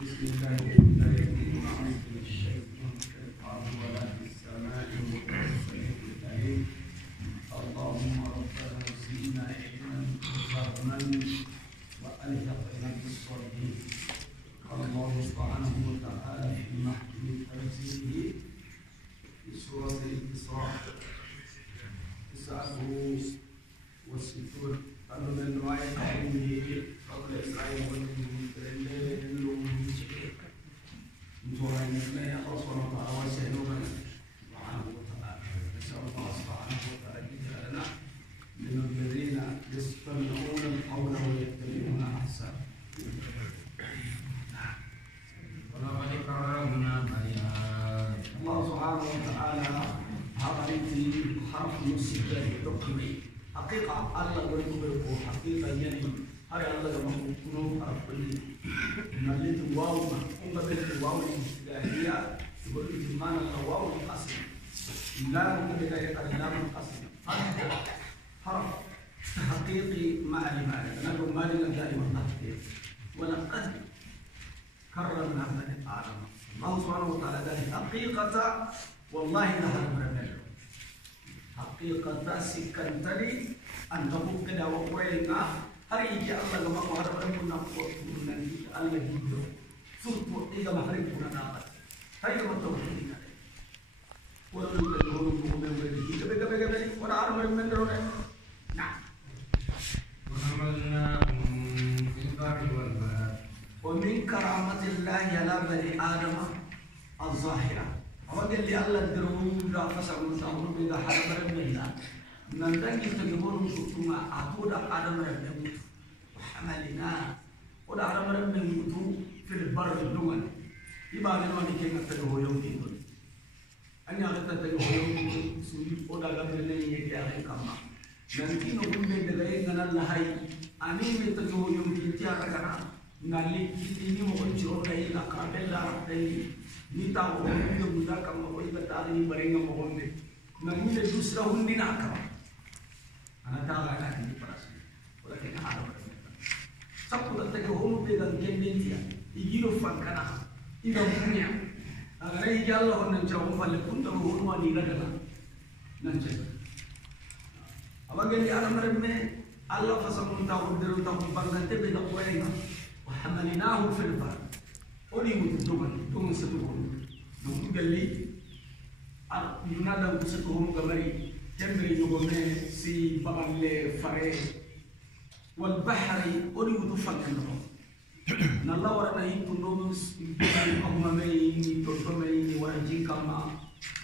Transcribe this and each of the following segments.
بسم الله الرحمن الرحيم أعوذ بالشيطان الشيطان ولا في السماء والسماء العليم اللهم ربنا زدنا علما وفهما وألحقنا بالصالحين قال الله سبحانه وتعالى في محكم تنزيله في سورة الإسراء 69 قالوا من رواية علمه قبل إسرائيل والمسلمين نتوعي نسمع الله سبحانه وتعالى وسينوبا سبحانه وتعالى نسأل الله سبحانه وتعالى جعلنا من الذين يستمعون القول ويتبعون أحسنه. ولقد كرمنا بني آدم. الله سبحانه وتعالى هذا في حرف السجاد الحكمي حقيقة الله يقول حقيقة يعني هاي الله يقول كنوا حرف نلت واو ما هم بيت واو الاستدلالية يقول إجماع الواو القصر لا ممكن يقال لا القصر حرف حقيقي مع لماذا نقول ما لنا دائما تحقيق ولقد كرمنا بني آدم. الله سبحانه وتعالى قال حقيقة والله نحن مرمنا حقيقة سكنتني أن تقول كده وقوينا hari ini Allah gama ko hada ran kunna ko tunna ni Allah hiddo surtu iga ma hari kunna na hari gama to ni wala ko do ko me wala gabe wala arma men do na amalna fil barri wal bahr wa min karamatillahi ala bani adam az-zahira awal li Allah diru da fasamu sa'u bi da hada men nandangi tegibonu sutuma atuda adam rabbi hamalina oda adam rabbi mutu fil barri dungan ibane no ni kenga tego yongi don anya gata tego yongi suri oda gabe ne yeke ay kama nanti no gumbe de lay ngana lahai ani me tego yongi tiara kana ngali kitini mo ko chiro dai la kabella dai ni ta ko ni muda kama ko ita ta ni barenga mo gonde nangi le dusra hundina kama أنا تعالى لكن براسي ولكن أعرف سبب تكهون بيدان كمينتيا يجيلو فانكنا إذا بنيا أنا يجي الله ونجاهم فلكون تروحون ما نيجا دلا نجس أما قال لي أنا مرمى الله فسمون تاخذ درو تاخذ بانغان تبي تقوينا وحملناه في البر أولي متدوم ستكون دوم قال لي ينادى بستكون كمري تمري يومه سي بغل فري والبحر أولي وتفكر نلا ورنا يكونوا أمامي تطمئن ورجين كما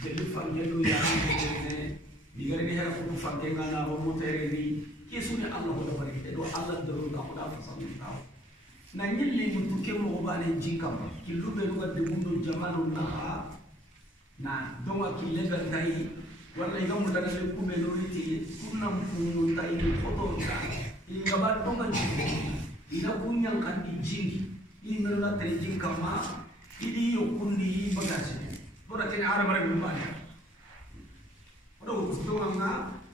جلفان يلو يعمل يقولي هذا كتفكر أنا ومتريني كيسوني الله ولا فريق ده الله درون كهودا فصلنا تاو نعيل لي متوكل مغبان جين كما كيلو بينو قدمونو جمالو نها نا دوما كيلو قداي wala iga mu daga le kume loriti kunna mfungu tai ni foto ta inga ba tonga ina kunya kan injingi ina na tejin kama idi yokundi bagasi bora tin arab arab mbani odo kustonga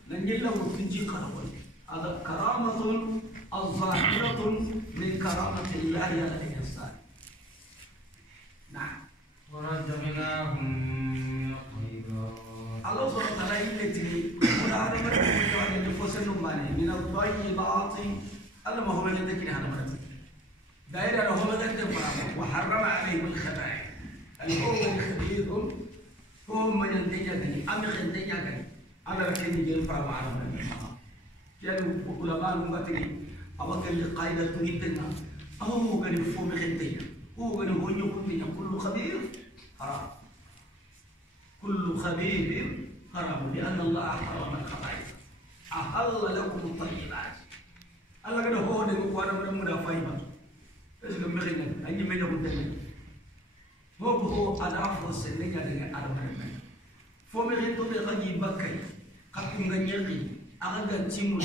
na nyella wo tinji karawa ada karamatun az-zahiratun min karamati llahi ala al-insan na wa rajamnahum الله سبحانه وتعالى يلتني ولا هذا ما يقول أن النفوس النمانة من الطيبات الله ما هو من ذكر هذا مرة دائرة هو من ذكر وحرم عليهم الخبائث الهو الخبيث هو من ينتجني أم ينتجني أنا ركني جلفا وعلم المحا كانوا علماء المبتدئ أبغى القاعدة تريدنا هو كان يفهم ينتج هو كان هو يقول كل خبير حرام كل خبيث حرام لأن الله حرم الخبائث أحل لكم الطيبات الله كده هو ده وانا من مدافعين ايش كم مخينا أي من يقول ده هو أدافع السنة ده أدافع فمخين تو بيقى يبكي كم غنيري أغنى تيمون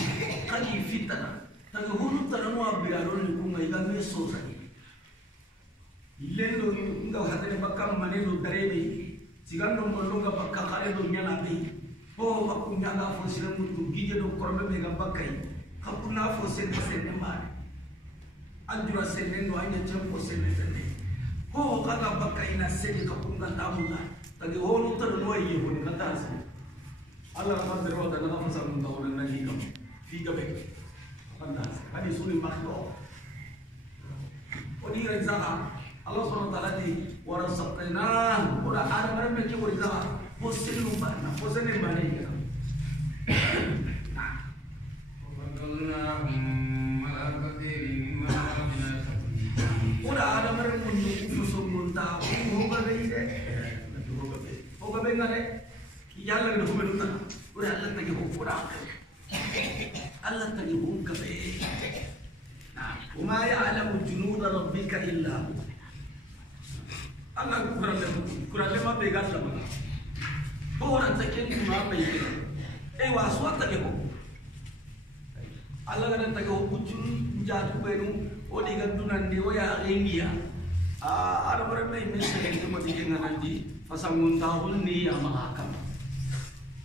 كذي فتنة تقول ترى بيارون يكون يجا ميسوسا لأنه إنه هذا بكام منيلو دريبي sigando molonga bakka khare do nyana be ho akku nyanga fo siran mutu gije do korbe be ga bakkai hakuna fo sen sen ma anjura sen no anya champo sen sen ho kaga bakka ina sedi ka kunga tamunga tagi honu tar no yi hon kata asi Allah rahmat ro da na fasa mun tawon na liga fi gabe kanda hadi suni makhlo odi rizqa Allah subhanahu wa ta'ala di warasaqna ora armar me ke rizqa bosilu bana bosene bana ya ora armar mun ufusun mun ta hoga beide hoga be ngale yalla ndu ko ta ora Allah tagi ho ora Allah tagi ho gabe وما يعلم جنود ربك إلا هو Allah kurang ma be gas lama orang taken ma be waswa take ko Allah kan take ko kucun jatu benu odi gandunan di oya rengia ada bare me mesele ko mati ngana di pasangun tahun ni ya mahakam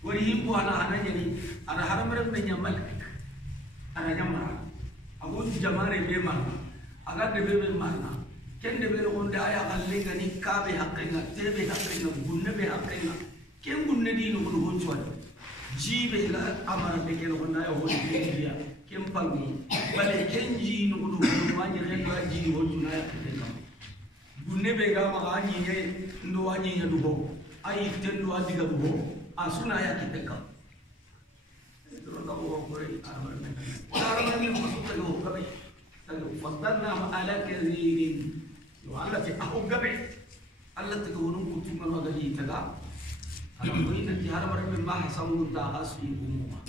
wari himpo ana jadi ada haram bare me nyamal ana nyamara agun jamare be ma aga de be mana ken de be on de aya galle gani kabe haqqina tebe haqqina gunne be haqqina ken gunne di no ko honchwa jibe la amara be ken on na ho dia ken pangi bale ken ji no ko ma ni ren ba ji ho na ya gunne be ga ma ga ni ne ndo wa ni ya du ho ai ten do adiga du ho asuna ya kiteka فضلناهم على كثير التي أحب قبل التي تقولون كنت من وغلي تقع أنا أقول إن تهار مرة من ما حسنون تاغاس في أموما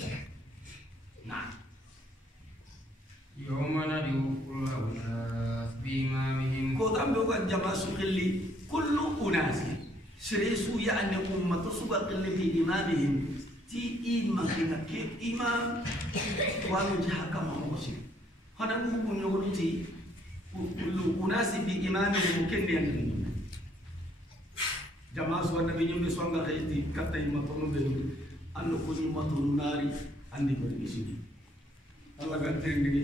نعم يوم ندعو كل أناس بإمامهم كود أم بيوغا جماع سقلي كل أناس سريسو يعني أمة سبق اللي في إمامهم ti imam kita ke imam wanu jahaka mamusi hana ngubu nyoruti kullu unasi bi imami mukende yan jama'a so nabi nyumbe songa khayti katta imatono be anno ko imatono nari andi ko isini Allah gantere ndigi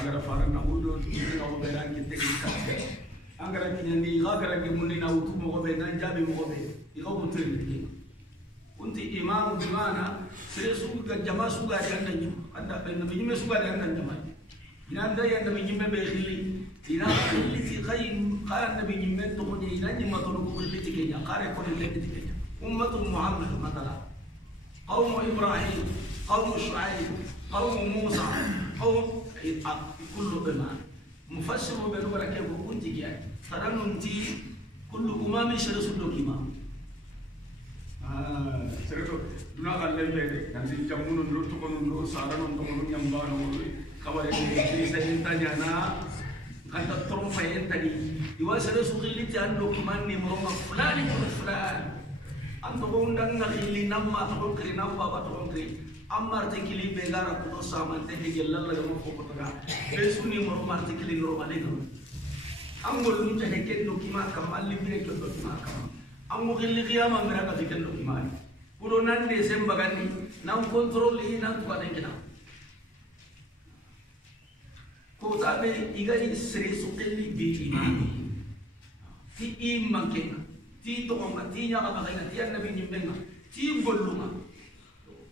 agara faran na udo ina ko be ran kitte katte angara kinyandi agara ke munni na utu mo be nan jabe mo be iko ko tere kunti imam bimana sere suga jama suga di anda nyum anda ben nabi nyum suga di anda jama ina anda ya nabi nyum be khili ina khili ti khaym qala nabi nyum to ko ni ina nyum to ko khili ti kenya qare ko le ti kenya ummatu muhammad matala qawm ibrahim qawm shuaib qawm musa qawm kullu bima mufassir be no wala ke ko kunti ya taranunti kullu umami sere sudo imam sereto duna kalle bede nanti jamuno ndo to kono ndo sara non to kono nyamba no kawale ni sai tanya na kanta trompa entani iwa sere su khili ti ando kiman ni mo fulani fulani ando ko undang na khili namma to kri namma ba to kri ammar te kili be gara ko saman te de gelalla mo ko ko ga be suni mo mar te kili no bale no angol nu te ken no kima kamal libre ko to kima kamal ammo khili qiyama mera ka diken no imani pudo nan de sem bagani nam control li nan ko den kina ko tabe igani sere suqilli bi imani ti imman kena ti to ma ti nya ka bagani ti annabi nyimbenga ti golluma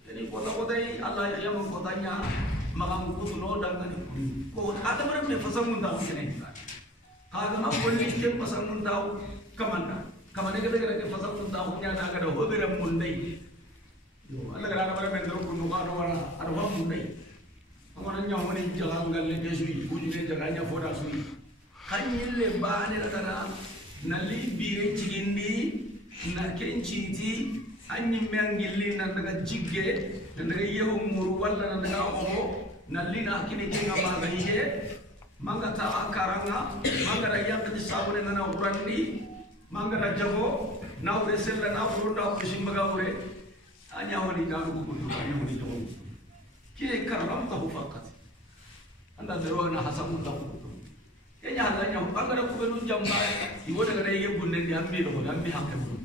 yani ko ta ko dai Allah ya yama ko tanya magam ko no dan kan ko atamare me fasamun da kene kaga ma golli ken fasamun da kamanda kamane ke ke fasal tun tahu nya na kada ho bere mundai yo alla kada bara men do kunu ka do wala ada ho mundai amana nya woni jalan galle ke sui kunni jaga nya foda sui kanyille baane kada nalli bire cigindi na kencinti anyi mengilli na daga jigge daga yehu muru walla na daga o nalli na kini kinga ma gaije manga ta akaranga manga ra yakti sabune na urandi manga rajago na ure sella na urunda kushimbaga ure anya woni dalu ko anya woni to ki karam ta fakat anda dero na hasamu ta kenya halanya bangara ko belu jamba iwo daga dai yebunne ndi ambi do ambi hakke bu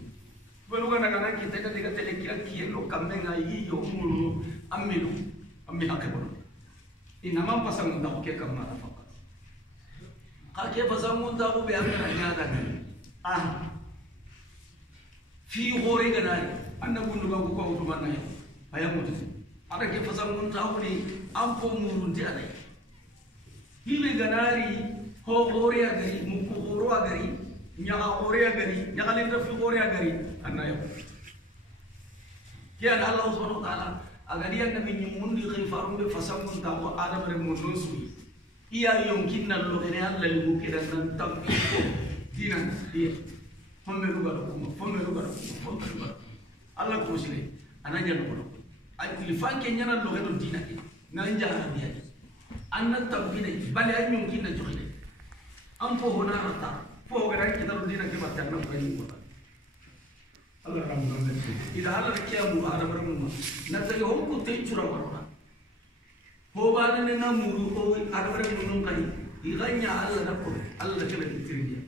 belu kana kana ki teka teka tele kira ki lo kamenga yi yo mulu ambi do ambi hakke bu ina mam pasang ta ko ke kamara fakat ka ke pasang ta ko be ambi nya da fi hore ganari anda gundu ba ko ko man na aya mutu ada ke fasam mun tawni am ko murunti ada hibe ganari ho hore agari mu ko horo agari nya hore agari nya kalenda fi hore agari anna ya ya Allah subhanahu wa ta'ala agari anda min mundi khifarum be fasam mun tawo adam re mun su iya yonkin na lo gene Allah lu ke dan tampi ko dinan dia fomme lu garo Allah ko sile ananya no ay li fanke nyana lo gado dinan na njara dia anna tampi de bale ay yonkin na joxe am fo hona rata fo gara kita lo dinan ke batta na ko ni ko Allah rahman ida Allah kiyamu arab ramu na tayi hom ko tay chura warona ho bana na muru ko arab ramu non kali iganya Allah na ko Allah ke ben tirbiya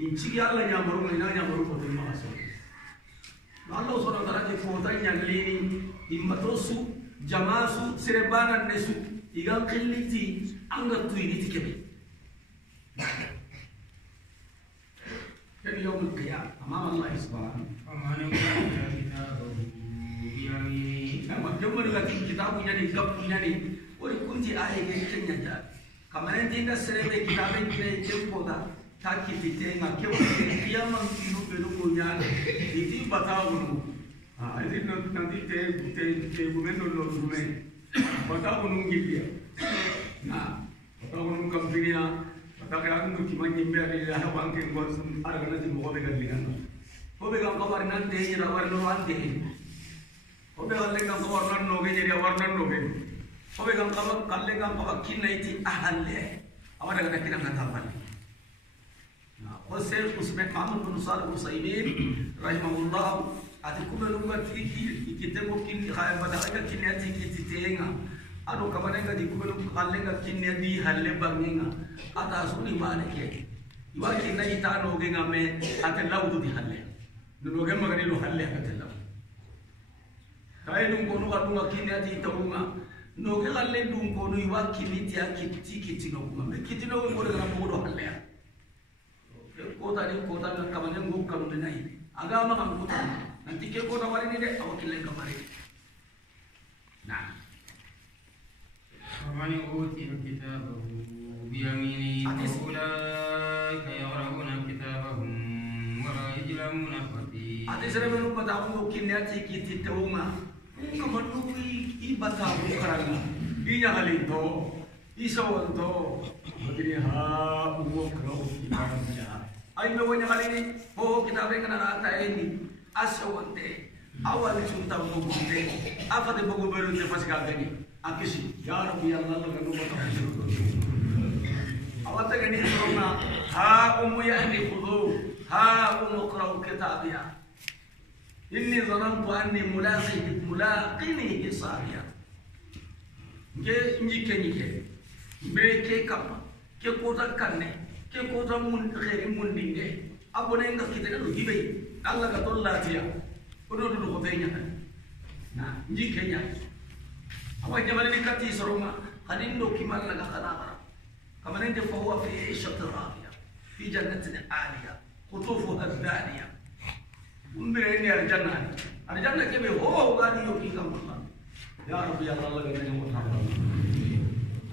in ci Allah ya maru ina ya maru ko ma so Allah subhanahu wa ta'ala ko tanya lini immatosu jamasu sirebana nesu igal qilliti anga tuini tikebe في يوم القيامة أمام الله سبحانه فمن أوتي كتابه بيمينه أما جمر لكن كتابه يعني كتاب يعني ولكنت آية كن يجا كما أنت نسرة كتابين كنا يجيب كذا تاكي تيجي كيف القيامة كيلو كيلو كنيا إذا بتاعونه إذا نانتي تيجي بمن لو بمن بتاعونه كيفيا بتاعونه كم فينيا tapi aku tu cuma nyimpi ada orang yang buat ada kena di muka begal lian. Kau begal kau warna deh, jadi warna luar deh. Kau begal lagi kau warna noge, jadi warna noge. Kau begal kau kalle kau kini itu ahal leh. Awak dah kena kira kata apa? Kau sel usme Muhammad bin Shalih Al-Utsaimin rahimahullah. Ati kumelu buat kita mungkin kaya pada kita kini ati kita tenga. Ado kamanenga di kubelu kallenga kinne di halle bangenga ata suni mane ke iwa kinna ita no genga me ate lawdu di halle no gemma gani lo halle ate law kay dum ko no gadunga kinne ati tawunga no ge halle dum ko no iwa kinni ti akiti no me kiti no ko daga mo do halle ko ta kamanenga ko kanu dinai agama kan ko nanti ke ko na wari ni de awakille kamari nah فمن أوتي كتابه بيمينه فأولئك يقرؤون كتابهم ولا يظلمون فتيلا. Ati sere menu batamu kinati kiti teuma. Kamanu I batamu karanga. Inya halito. Isawonto. Begini ha umur kau kitabnya. Ayo bawanya kali ini. Oh kitabnya kena rata ini. Asawonte. Awal cinta mukute. Apa deh bagu baru nafas kagani. Akisi, ya Rabbi Allah lagu berdoa. Awak tak ni serona. Ha yani khudu. Ha qra'u kitabiya. Inni zanantu anni mulaqini hisabiya. Ke nyike. Breke kama. Ke kota kanne. Ke kota mun khairi mun dinge. Abone nga kita lu hibe. Allah ka tollatiya. Kono du ko benya. Na nyike nya. Awak jaman ini kati serumah, hadin do kimal laga kanara. Kaman ente fahuwa fi ishat radiya, fi jannatin aliyah, qutufuha daniya. Umbire ini arjana. Arjana kebe ho gani yo ki kamalla. Ya Rabbi Allah laga ni mo thabba.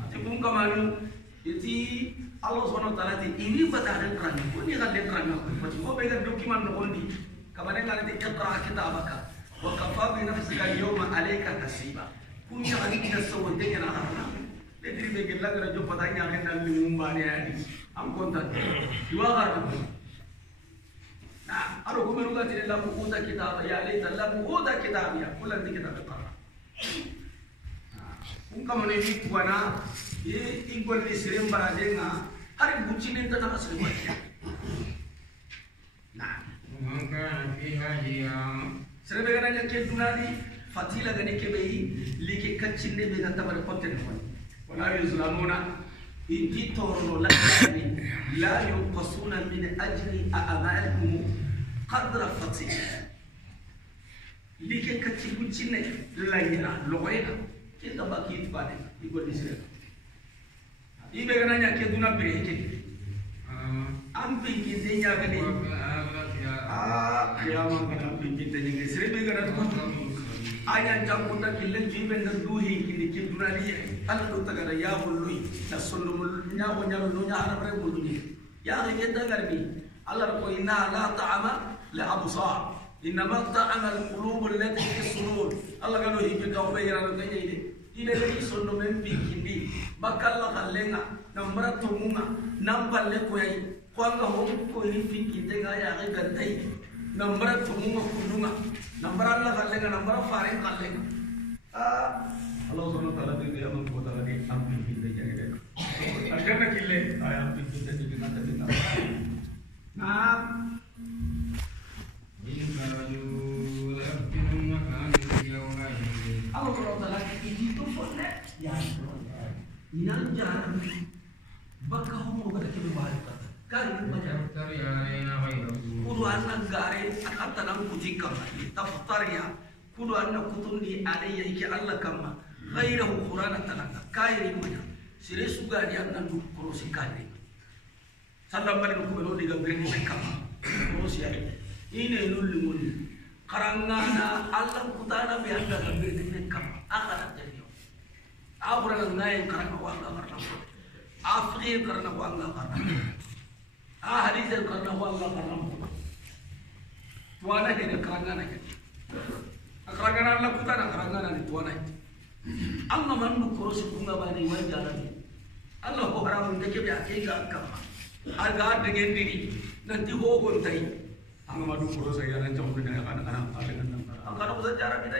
Ati pun kamanu iti Allah Subhanahu wa ta'ala ti ini batahan kerana. Kuni galle kerana. Pati ho bega do kiman no kondi. Kaman ngale ti iqra kitabaka wa kafa bi nafsika al-yawma alayka hasiba. Punya adik kita semua dengan anak-anak. Jadi begini lagi raja patahnya akan dalam mumbai ni. Am kontak. Dua kali. Nah, aru kumeruga tidak lalu udah kitab ya, lihat lalu udah kitab ya. Pulang di kitab perkara. Ungkap menjadi kuana. Ini ikut di sirim barajenga. Hari bucin itu tak sesuai. Nah, maka fiha jiyam. Serba kerana kedunani. Fatila gani kebei like kacinde be gata bare potten ko wala yuzlamuna inti torno lakani la yuqasuna min ajri a'malihim qadra fatil like kacibu cinne la yira logoyna ke tabaki tbane iko disere ibe gananya ke duna bere ke am pinki denya gani Kiamat kana pinjinte nyingi seribu kana aya jamunda killen jiben da duhi kidi kidunali Allah do tagara ya bului na sundumul nya ko nyalo no nya arabre buluni ya ngi dagarni Allah ko inna la ta'ama la absar inma ta'ama al qulub allati fi sudur Allah kanu hibe do bayra do nyide ine le sundumen pikindi bakalla kallenga nambara tumunga namballe ko yai ko anga ho ko ni pikinde ga ya ga gantai nambara tumunga kundunga nambara Allah kallenga nambara fare kallenga Allah subhanahu wa ta'ala de ya man ko ta'ala de am pikinde jage agana kille aya pikinde jage na tadina na in karaju lakinna kan yawma Allah subhanahu wa ta'ala itu fonne ya inan jaran baka homo ga ke bahari kan bajar kudu anna gare akatta nan kutikka taftariya kudu anna kutundi alayya iki Allah kama ghayrahu qur'ana talaka kairi mana sire suga di anna du krosi kare sallam bari ko no diga berni kama krosi ay ine nulli mun karangana Allah kutana bi anda ga berni kama akara jariyo abura ngai karanga wanga karna afri karna wanga karna hadis karna wanga karna tuana ke karangana ke karangana Allah kutana karangana ni tuana Allah mandu krosi kunga bani wajara Allah ko haram de ke bi akega kama aga dengan diri nanti hogon tai anga madu krosi ya nan jom dengan anak-anak angkana sejarah kita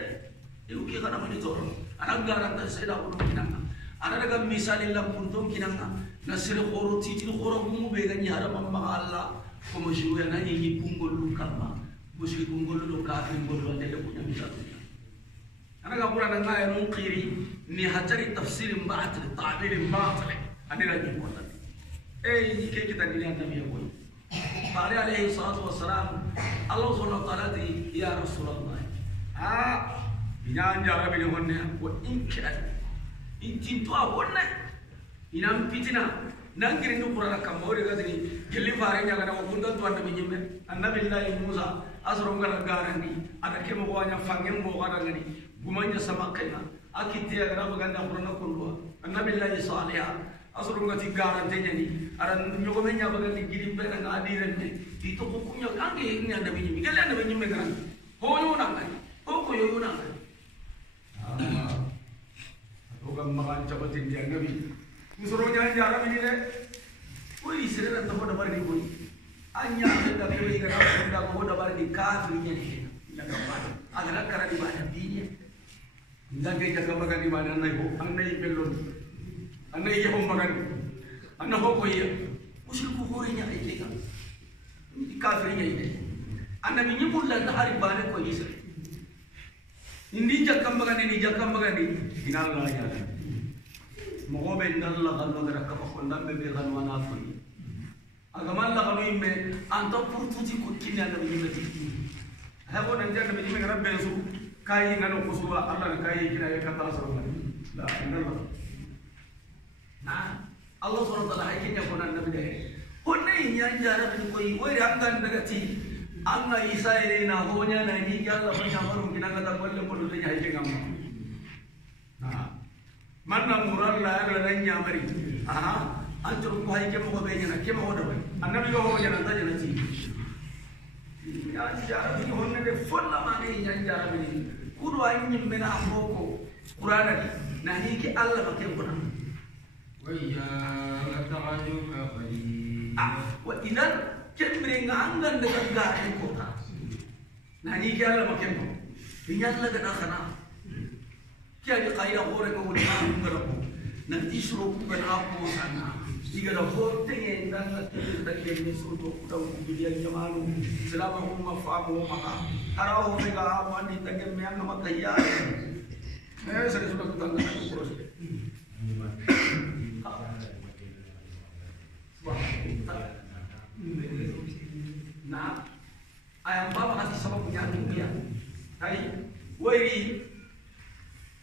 ibu kita nama ni zoron anak garan dan seda ulu kinanga anak daga misalillah puntung kinanga nasir khoro titil khoro gumu bega nyara mamma Allah ko musyu ya nani ni punggol lu kama musyu punggol lu kafir ngol ande punya misal anak gapura nanga ya nunqiri ni hajari tafsir ba'atil ta'bir ba'atil ane lagi kota ini kita dilihat nabi ya boy Bari alaihi salatu wassalam Allah subhanahu wa ta'ala ya Rasulullah Inyan jara bini honne ko inkai intinto honne inam pitina nangiri ndu qur'ana kam mawri gadini gelli fare nyaga na kundan to annabi nyimme annabi Allah Musa asro ngara garani ada kemo ko anya fangem bo kada ngani gumanya sama kaina akiti ya gara baganda qur'ana kulwa annabi Allah Salih asro ngati garante nyani aran nyogo menya bagandi gidim be na adirante itu ko kunyo kange ni annabi nyimme gelli annabi nyimme garan hoyo nangani ko yo nangani Bukan makan cabatin dia nabi. Musuhnya jarang ini deh. Kuli sering tak dapat di kuli. Anya kita kuli kerana kita mau dapat di kafirnya ni. Tidak dapat. Agar kerana di mana dia. Tidak kita kemakan di mana anai belum. Anai yang makan. Anak apa ya? Musuh kuhurinya itu kan. Di kafirnya ini. Anak ini bulan hari banyak kau Israel. Ini jakam bagani inalla ya mo be ndalla gallo gara ka ko ndambe be gallo na furi agama alla gallo imme anto purtuti ko kinna na be meti ha ko nan janna be imme gara be su kai ngano ko suwa alla kai kina ya kata soro la indalla na Allah subhanahu wa ta'ala hakinya ko nan nabi de honne nya jara be ko yi wori angan daga ti anga isaire na honya na ni Allah banya marum kinanga bolle bolle de haike gamma manna muralla ya ranya mari antur ko haike mo be nyana ke mo do annabi go ho nyana ta nyana ci ya jara bi honne de folla mane nya jara bi kudu ay nyimbe na hoko qur'ana na hiki Allah ba ke qur'an wa ya la ta'aju ka qali wa idan kembre ngangan dengan gari kota. Nah ini kia lah makin tu. Ingat lah kena kana. Kia di kaya orang kau boleh mahu berapa. Nanti suruh bukan apa sana. Jika dah hotel yang dah kita ini suruh kita kubidian jamalu. Selama rumah fahamu maka. Arau mereka aman di tengah yang nama kaya. Saya sudah kutangkan aku terus. Nah, ayam bapa kasih sama punya dunia. Hai, woi,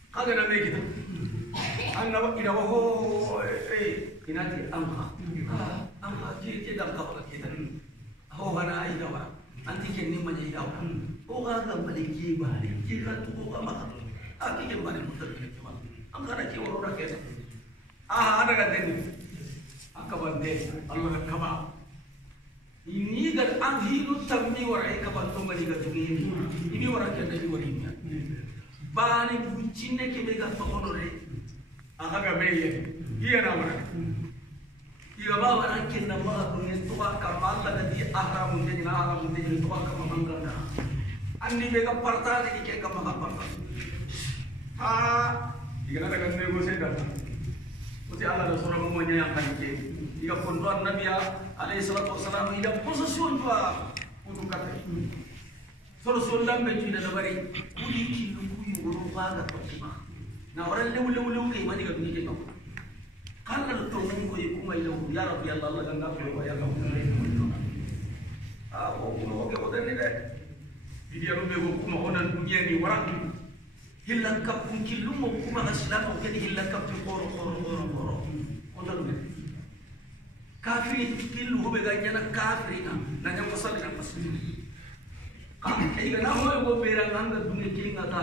kagak nama kita. Anak kita wah, kinati angka, jadi dalam kapal kita. Oh, mana ini dawa. anti kenni manya yaw o ga bali ki bari ki ga to ga ma aki ke bari mutar ke ma an kana ki woro ke ada ga den akabande Allah ka ba ini ga an hidu tammi wara ka ba to ngani ga tugi ini wara ke da wari ni bani bucinne ke be ga to onore aga ga be ye iya na wara iya ba wara kin na ma ko ne to ka ma Allah ga di ahramun de na ahramun de to ka ma manganga andi be ga parta de ke ka ma parta ha digana daga ne go se da uti Allah da sura mo nya yang kan ke iga pondon nabiya alaihi salatu wassalam ida position pa untuk kata solo soldam be jina da bari kudi ki ku yoro ba ga to ma na orang lew ke mani ga ni ke no kala to mun ko ku mai lew ya rabbi Allah ganga ko ya ga ah ko no ke odan ni de video be ko kuma onan dunia ni warak hillan kapun kilum mo kuma aslam ko ke hillan kapun qoro odan be kafiri kilu ho be ga nyana kafirina na nyam masal na pas ay ga na ho go bera nganga dunia kinga ta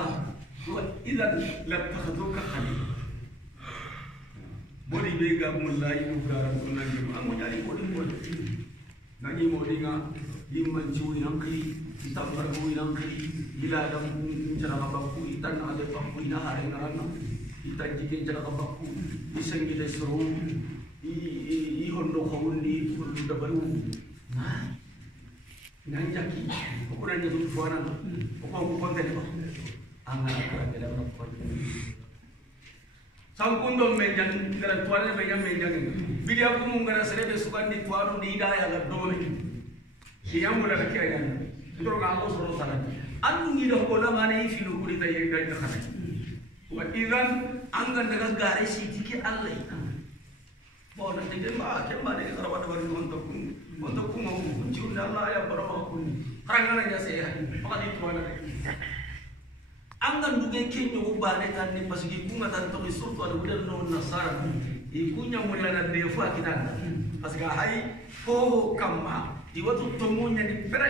idan la takhuka khalil bodi be ga mullahi ko garan kunan ni amu nyari bodi nagi modi nga limman ciwi nangki tambar bui nangki ila dam cara bakku itan ade bakku ina hare ngarana itan jigen cara bakku isengi de suru i hondo khawundi kullu da baru nah nanjaki ko nanya tu fuana ko konten ko anga ka da ko sangkundo menjan ngara tuane menjan bidia ku ngara serebe sukandi tuaru di daya ga dole siyam mula rakia yan itu ngalo soro sana anu ngido ko la mane filu kuri ta yega ga khana wa idan anga daga gare shi tiki Allah bo na tike ba ke ba ne kara wada bari on to ku mo kunju Allah ya barama kun karanga ya se ha di tuana angan duge kenyo ubane kan ni pasigi kunga tan to surtu al hudan no nasara i kunya mulana de fa kitan pasga hai ho kamma di watu tomunya ni pere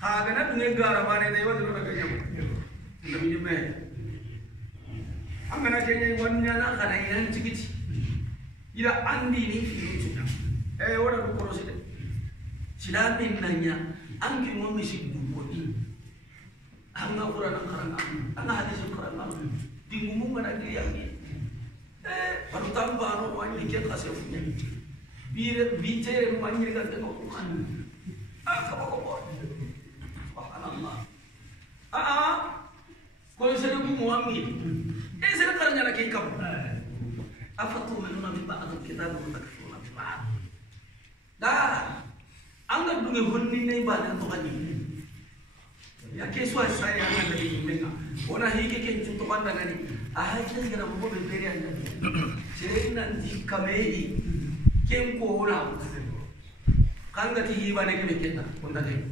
kagana duge gara bane de watu no kanya nabi ni me angana kenya wanya na kana yan cikiti ila andi ni filu tunya wala ko koroside silamin nanya angi mo misi dubodi anga Quran anga hadis Quran dingumu mana dia ni baru tambah anu wani ke kasefnya bitere mani kan tengok Quran apa subhanallah ko sere bu muammi sere karanya lagi kam afatu minuna bi ba'd kitab wa takfuruna bi ba'd dah anga dunge honni nei bana to kani ya keswa saya yang ada di Mekah. Orang higi ke contoh pandangan ini. Ahai kita sekarang mau berbeda anda. Jadi nanti kami kem kolam. Kan gati hiba ne kami kita kontak ini.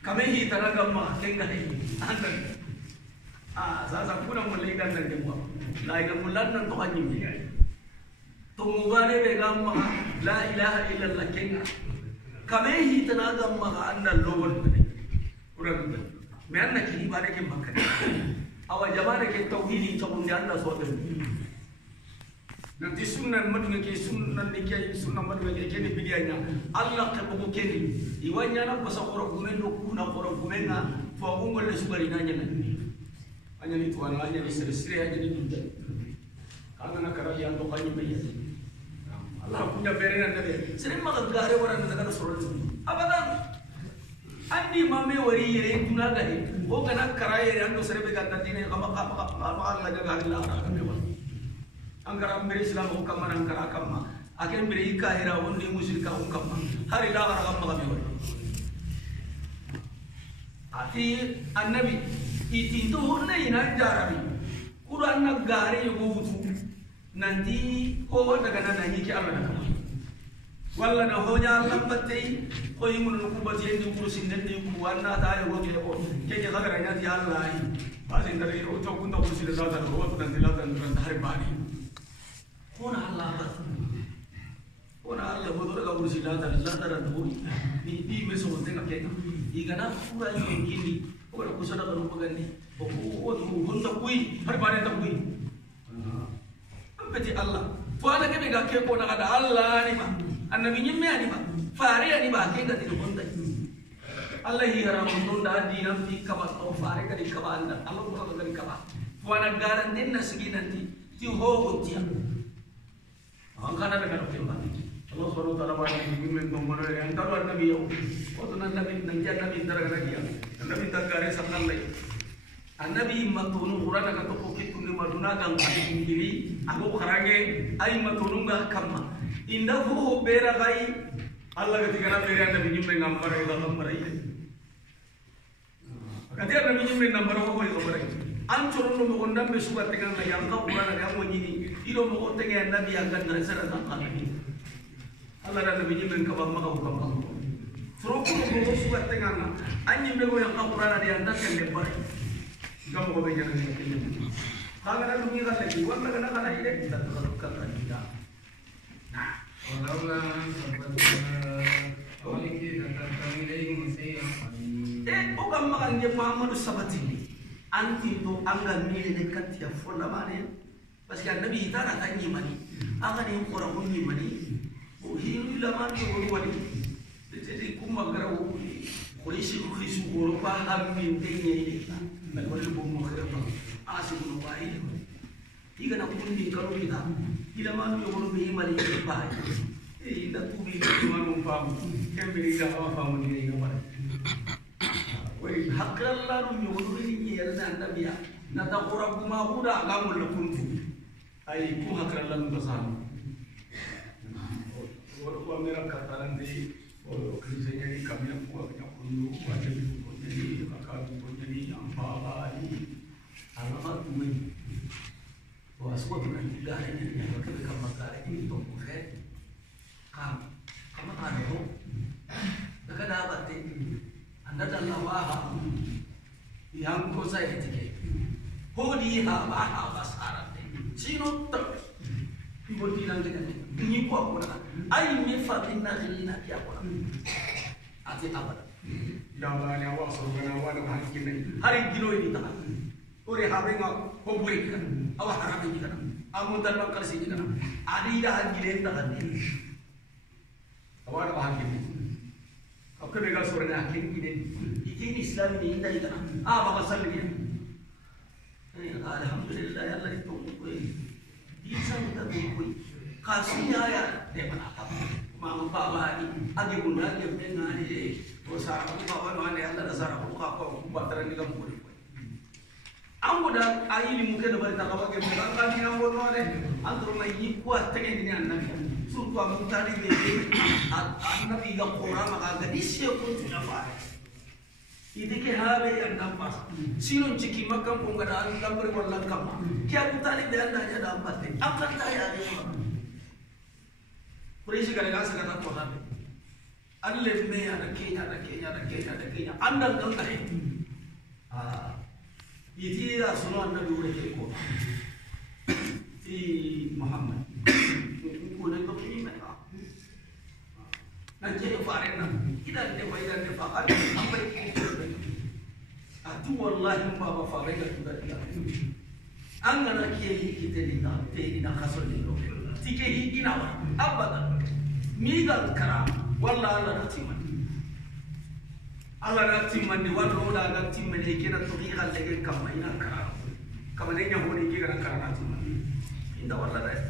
Kami hi tanah gamma kem gati anda. Saya pun mulai dan nanti buat. Lain mulan nanti tuhan ini. Tungguane begamma la ilaha illallah kem. Kami hi tanah gamma anda lobon. Urang me anna ki ibade ke makka awa jamana ke tauhidi to mun anda so den nanti sunnan madu ke sunnan ni ke sunnan madu ke ni bidianya Allah ka buku ke ni iwanya na basa qoro kumendo kuna qoro kumenga fo gungo le subari nanya anya ni tuan anya ni sere anya ni dunda kana na kara yang to kanyi bayi Allah punya berenan nabi sering makan gare orang daga soro abadan andi mame wari yere tuna gadi o kana karaye ando serebe ganda dine kama la jaga Allah ka mewa angara mbere islam o kama angara kama aken mbere ikahira wondi musyrika o kama hari la ara kama mewa ati annabi iti to honne ina jarabi quran na gare yugo wutu nanti ko daga nan yiki Allah na walla na honya Allah batte ko yimun ko bati ndi kurusin ndi ko wanna ta yo ke ko ke khagara nya ti Allah basi ndare o to kun to kurusin da ta ko to dan dilata dan har bani ko na Allah ba Ona Allah bodoh ka urusi lata dulu. Di mesok tengah kena. Igana pura yang kini. Ona kusana kalau pagani. Oh honda kui, har bane tak kui. Beti Allah. Fuana ke mega ke kona ada Allah ni ba. Annabi nyimme ni ba. Fare ni ba ke ngati honda. Allah hiram honda di nam ti kabat o fare ka di kabanda. Allah ko ka di kabat. Fuana garantin na segi nanti. Ti ho hotia. Angkana dengan okey ba. Allah Subhanahu wa taala bani nyimme nomor yang tahu Nabi yo. O to Nabi nanjan Nabi taraga dia. Nabi tagare sallallahu Nabi matunu Quran ka to pokitu ni maduna kan adi indiri aku kharage ay matunu ga kamma indahu bera gai Allah ketika na bera Nabi nyimme ngambar ila ngambar ile ketika Nabi nyimme ngambar ko ila ngambar ancur no mo ndam be suka tegan na yang ka Quran ga mo nyini ilo mo tegan Nabi akan na sara ta kali Allah dan Nabi nyimme ka ba ma ko kam Froko mo suka tegan na anyi be ko yang ka Quran dia anda kan le bare kamu kau belajar ni. Kalau ada dunia kan lagi, orang nak kena ini kita terlalukan tidak. Nah, Walaulah Waliki katakan ilaih masih bukan makan dia Muhammad sahabat ini. Anti tu anggan ni dekat dia fonda mana? Pasal Nabi kita nak tanya mani. Anggan yang orang bunyi mani. Hiru lama tu orang ni. Jadi kumah kerau. Polisi kuisu orang paham mintanya ini. Kalau bom kerana asal bunuh bayi, jika nak bunuh kalau kita, tidak mahu yang bunuh bayi mari bayi. Tidak tu bini cuma numpang, yang bini dah apa ni yang mana. Wei hak Allah yang bunuh ini yang anda biar, nanti orang rumah muda kamu lekun tu, ayi ku hak Allah yang besar. Orang mereka kata nanti, orang kerja ini kami yang buat yang bunuh, ada yang bunuh jadi kakak bunuh jadi yang Bali, alamat tuh, bahwa semua dengan tiga ini yang mereka makan ini untuk mungkin, kamu kan itu, mereka dapat ini, anda dalam waham, yang kau saya ketik, hodi haba besar, sino ter, ibu bilang dengan ini kau apa? Ayo mefatin nazilina dia apa? Ati apa? Jangan awak suruh awak nak hari kilo ini tak. Ore hari ngak hobui kan, awak harap ini kan. Amun dan bakal sini kan. Adi dah gile tak kan. Awak nak hakim. Aku bega suruh nak hakim ini. Ini Islam ini tak kan. Bakal salih. Alhamdulillah Allah itu mukui. Bisa kita mukui. Kasihnya ya, dia mana apa? Mama bapa ini, agi bunda dia dengan ini. Usah aku kawan mana yang ada dasar aku kau baterai ni kamu boleh. Aku dah ini mungkin dah berita kau ke bukan kan ni kamu boleh ada. Antara ini kuat tengah ini anda. Suruh aku tadi ni, anda tiga orang maka gadis yang pun sudah faham. Ini kehare yang nampak. Sino ciki makam pun ada anda berwalang kamu. Kia aku tadi dia anda ada nampak. Akan saya ada. Polisi kadang-kadang sekarang apa hal? Allah me ada Kenya. Anda kan tak? Ini dah semua anda boleh ikut. Di Muhammad. Boleh tu ini mereka. Nanti yang farena. Kita dia fakar. Apa itu? Atu wallahi bapa farena sudah dia. Angana kiai kita di nak kasut di luar. Tiga ini nawa. Abadan. Migal karam. Wallah Allah nak timan. Allah nak timan di wallah Allah nak timan di kena tuhi hal lagi kamainan karam. Kamainan yang boleh kita karam timan. Indah wallah dah.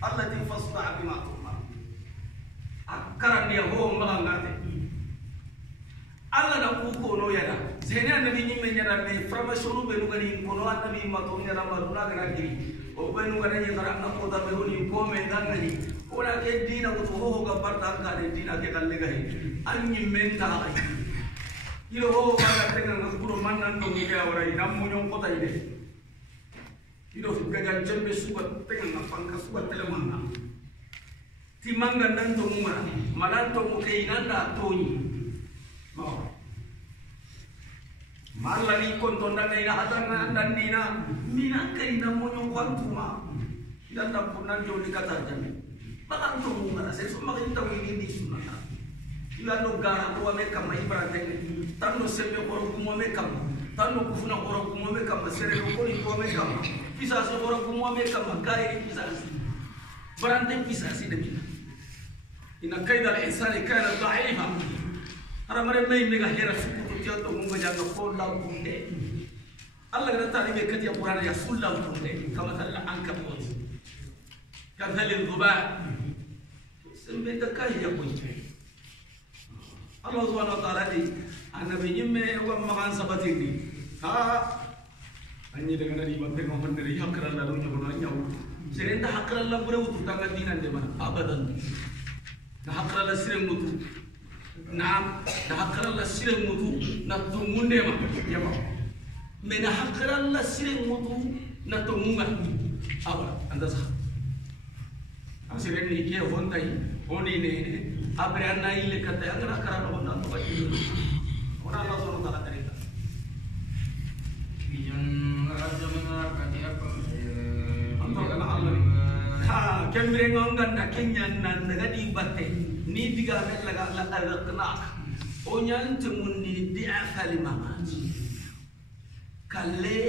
Allah ti fasda bima tu'mar. Akaran dia ho melanggar. Allah nak kuko no ya dah. Sehingga Nabi ni menyerah me frama suru benu kali kono Nabi matunya ramaduna kena diri. O benu kali yang karam nak kota benu ni ko mendan ni. Orang ke dina untuk ho gambar tangga ni dina ke kalle gahi. Anyi menda ai. Ilo ho baga dengan guru manan dong dia orang namu nyong kota ini. Ilo gajan jembe subat dengan pangka subat telemana. Timangga nanto mumara, malanto mukeinan da toni. Mau. Malali kontonda ina hatang dan dina minang ke ina mo nyong kwantuma. Dan tampunan jo dikata jami. Bakang tunggu mana saya semua kita ini di sunat. Ila no gara ko ame kama ibrate tanno sembe ko ko ame kama tanno kufuna ko ame kama sere ko ni ko ame kama kisa so ko ame kama gairi kisa barante kisa si de ina kaida al-insani kana da'ifa ara mare mai mega hera sukutu tiato mungo janga ko la kunde Allah gana tani be kati Qur'an ya sulla kunde kama talla ankabut kadhal al-dhuba sembe takai ya kunde Allah subhanahu wa ta'ala di annabi nyimme wa magan sabatini ha anyi dengan di batte mohon dari hakran la dunya bono nyaw serenda hakran la bure utu tanga dinan de man abadan da hakran la sire mutu naam da hakran la sire mutu na tumunde ma yama men hakran la sire mutu na tumunga abara anda sa asire ni ke hontai oni ne Apre anna ille kata angara karana bonna to bayi ona Allah subhanahu wa ta'ala tarika Bijan raja mengar kati apa anto kana Allah ha kemre ngongan na kenyan nan daga di batte ni diga mel laga la alqna o nyan tumundi di afali mamat kalle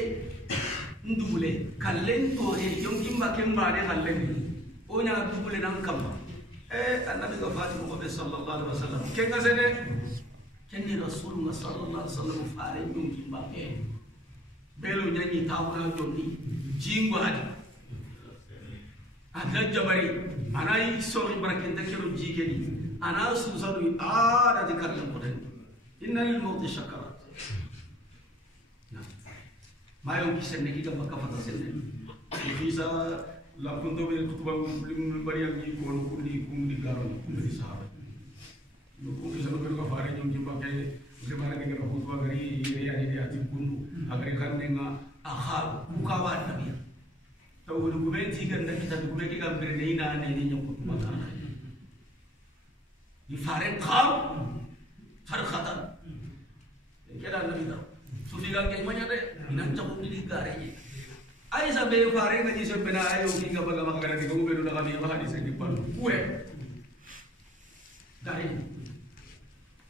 ndule kalle to he yongi mbakemba de kalle o nya dubule nan kamba النبي فاطمة النبي صلى الله عليه وسلم كن غزنه كن رسول الله صلى الله عليه وسلم فارن يمكن باقي بلو ناني تاونا جوني جينغو هادي أدل جبري أنا يسوي بركين تكيرو جيجني أنا سوزارو ذكر لمودن إن للموت شكرات ما يوم كيسن نكيد بكا فتاسن فيزا la kunto be kutuba lim bari ak ni ko no kundi kum di garon kum di sahaba no kum fi sanu ko faare ñom jimba kay ke mara ke ko kutuba gari ire ya di ati kundu agari kan nga aha mukawa nabi taw du gumenti kan da kita du gumenti kan bere ne ina ne ni ñom kutuba ka di faare kham har khatan ke da nabi da su diga ke manya de ina chabu di gare ni Ai sabe fare ngaji sepena ayo ki ga baga magara di go beru daga mi ba di se di pan kue dari